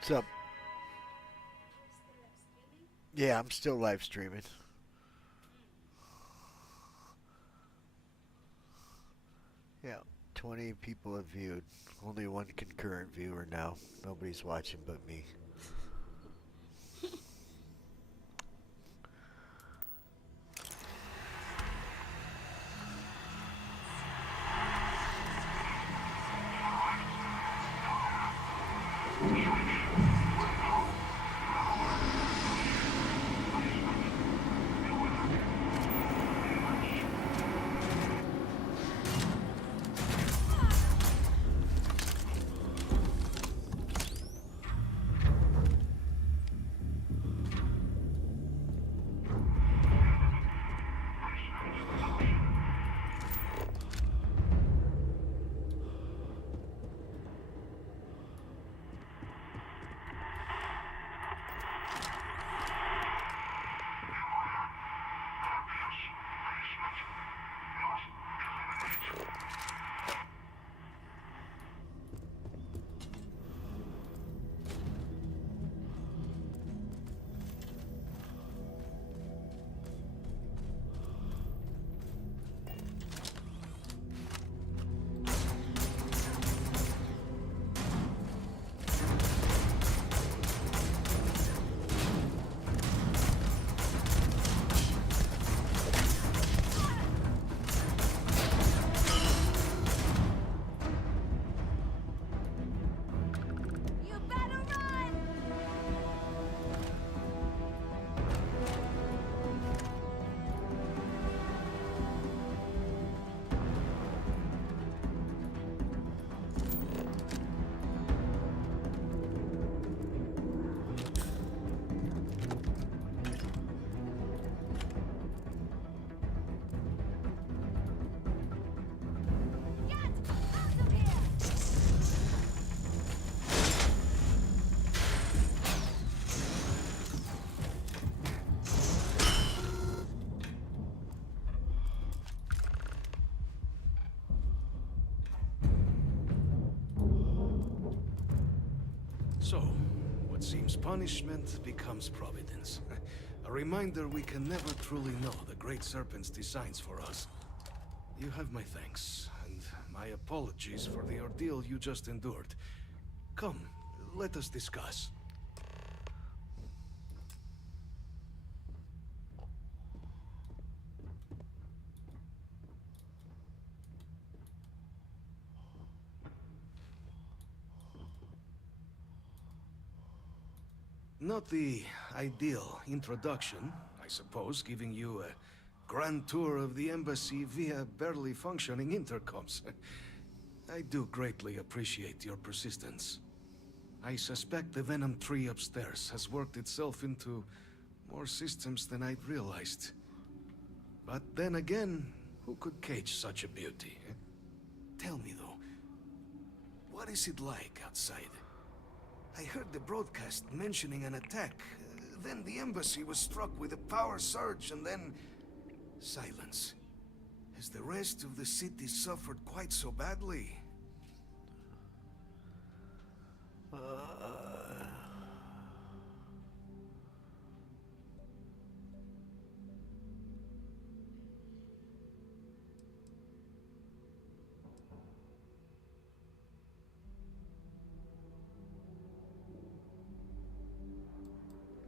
What's up? Yeah, I'm still live streaming. Yeah, 20 people have viewed. Only one concurrent viewer now. Nobody's watching but me. So, what seems punishment becomes providence. A reminder we can never truly know the Great Serpent's designs for us. You have my thanks, and my apologies for the ordeal you just endured. Come, let us discuss. Not the ideal introduction, I suppose, giving you a grand tour of the embassy via barely functioning intercoms. I do greatly appreciate your persistence. I suspect the Venom tree upstairs has worked itself into more systems than I'd realized. But then again, who could cage such a beauty? Tell me though, what is it like outside? I heard the broadcast mentioning an attack. Then the embassy was struck with a power surge, and then silence. Has the rest of the city suffered quite so badly?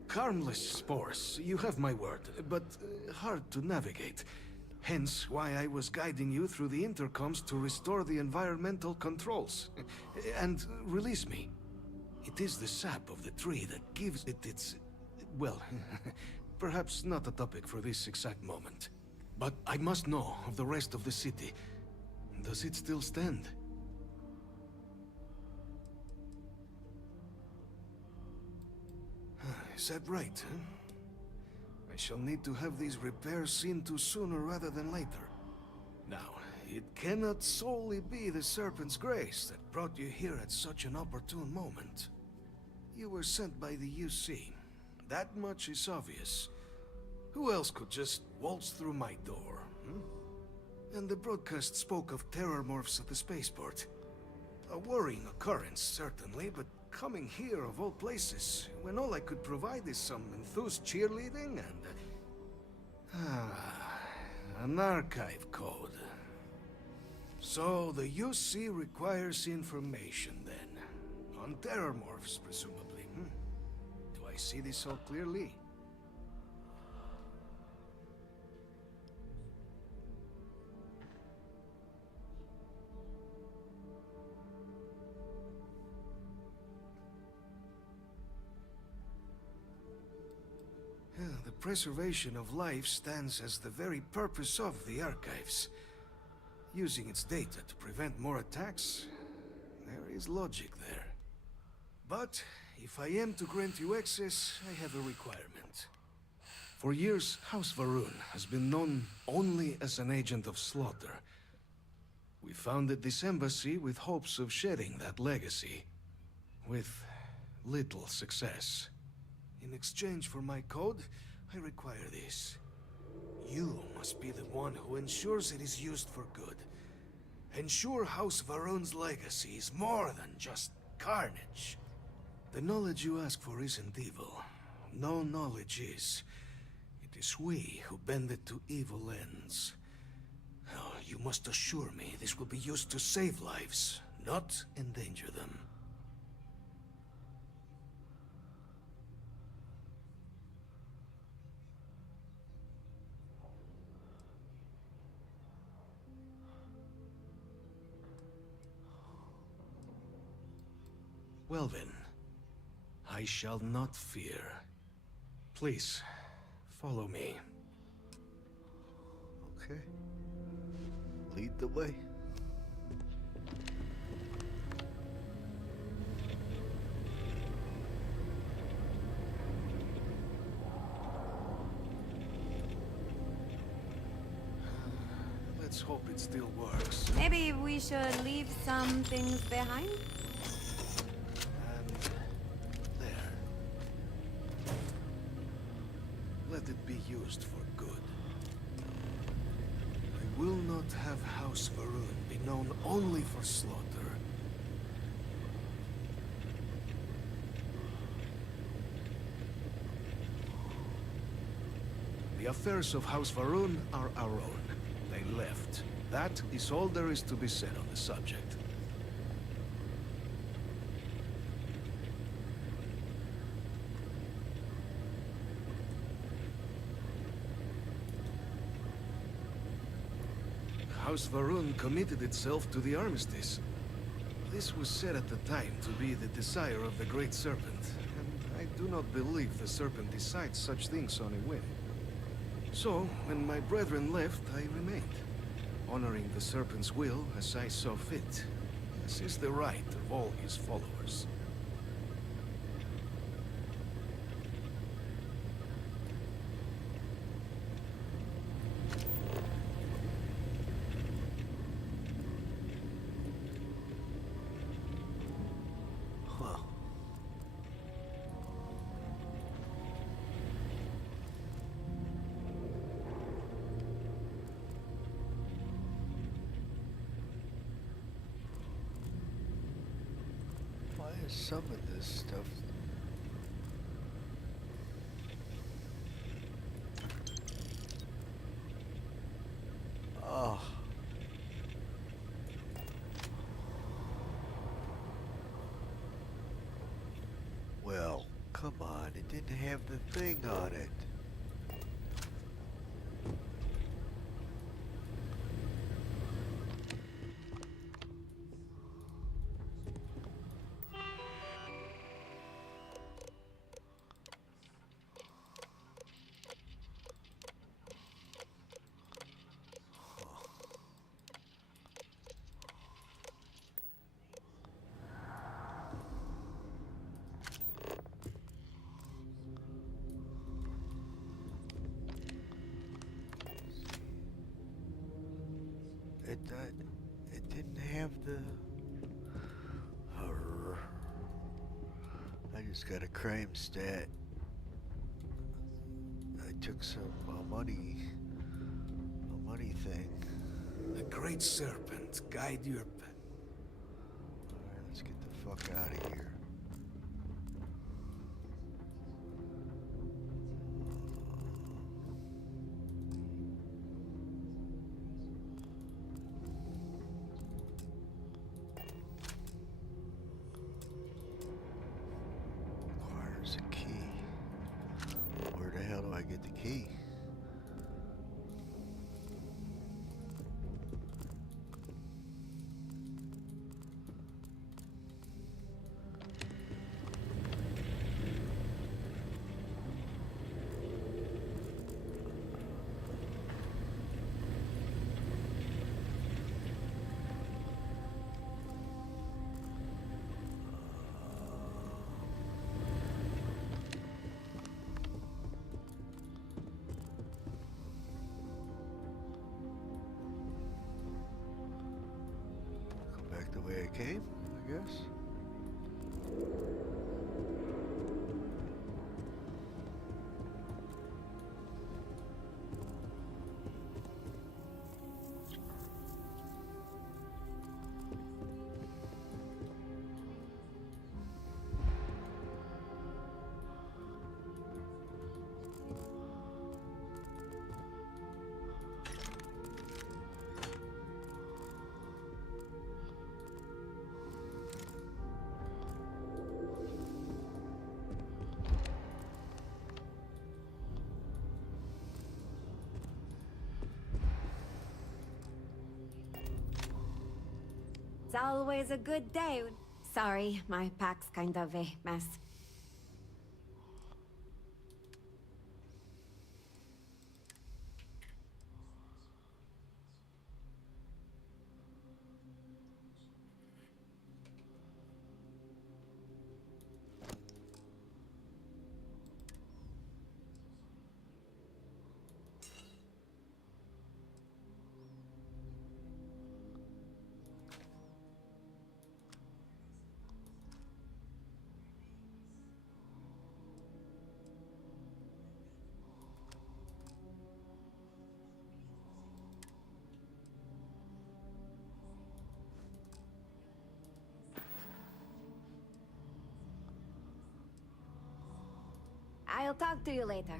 Harmless spores, you have my word, but hard to navigate. Hence why I was guiding you through the intercoms to restore the environmental controls. And release me. It is the sap of the tree that gives it its... well, perhaps not a topic for this exact moment. But I must know of the rest of the city. Does it still stand? Is that right, huh? I shall need to have these repairs seen to sooner rather than later. Now, it cannot solely be the Serpent's grace that brought you here at such an opportune moment. You were sent by the UC. That much is obvious. Who else could just waltz through my door, hmm? And the broadcast spoke of terror morphs at the spaceport. A worrying occurrence, certainly, but coming here of all places, when all I could provide is some enthused cheerleading and... an archive code. So the UC requires information then. On terrormorphs, presumably, hmm? Do I see this all clearly? The preservation of life stands as the very purpose of the archives. Using its data to prevent more attacks, there is logic there. But if I am to grant you access, I have a requirement. For years, House Varun has been known only as an agent of slaughter. We founded this embassy with hopes of shedding that legacy, with little success. In exchange for my code, I require this. You must be the one who ensures it is used for good. Ensure House Varun's legacy is more than just carnage. The knowledge you ask for isn't evil. No knowledge is. It is we who bend it to evil ends. Oh, you must assure me this will be used to save lives, not endanger them. Well then, I shall not fear. Please, follow me. Okay. Lead the way. Let's hope it still works. Maybe we should leave some things behind? There. Let it be used for good. I will not have House Varun be known only for slaughter. The affairs of House Varun are our own. They left. That is all there is to be said on the subject. House Varun committed itself to the armistice. This was said at the time to be the desire of the Great Serpent, and I do not believe the Serpent decides such things on a whim. So, when my brethren left, I remained, honoring the Serpent's will as I saw fit. This is the right of all his followers. Some of this stuff. Oh. Well, come on, it didn't have the thing on it. It didn't have the... I just got a crime stat. I took some money thing. The Great Serpent guide your... Alright, let's get the fuck out of here. way I came, I guess. It's always a good day. Sorry, my pack's kind of a mess. I'll talk to you later.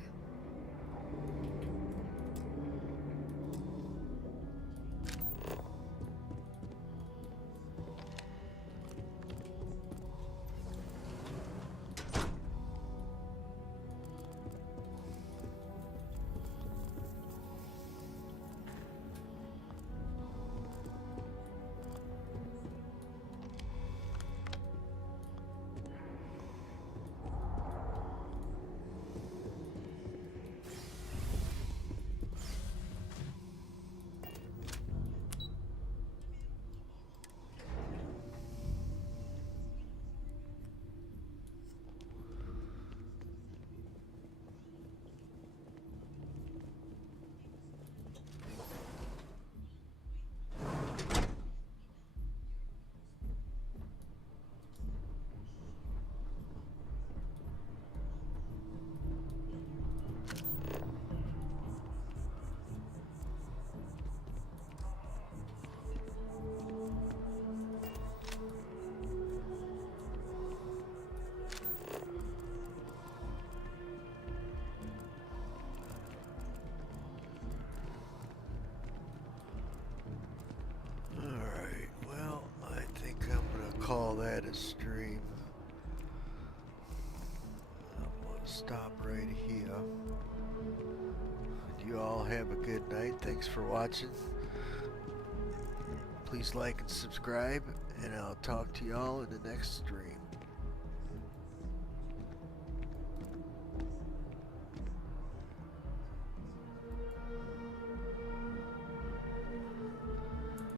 Call that a stream. I'm gonna stop right here. You all have a good night. Thanks for watching. Please like and subscribe, and I'll talk to y'all in the next stream.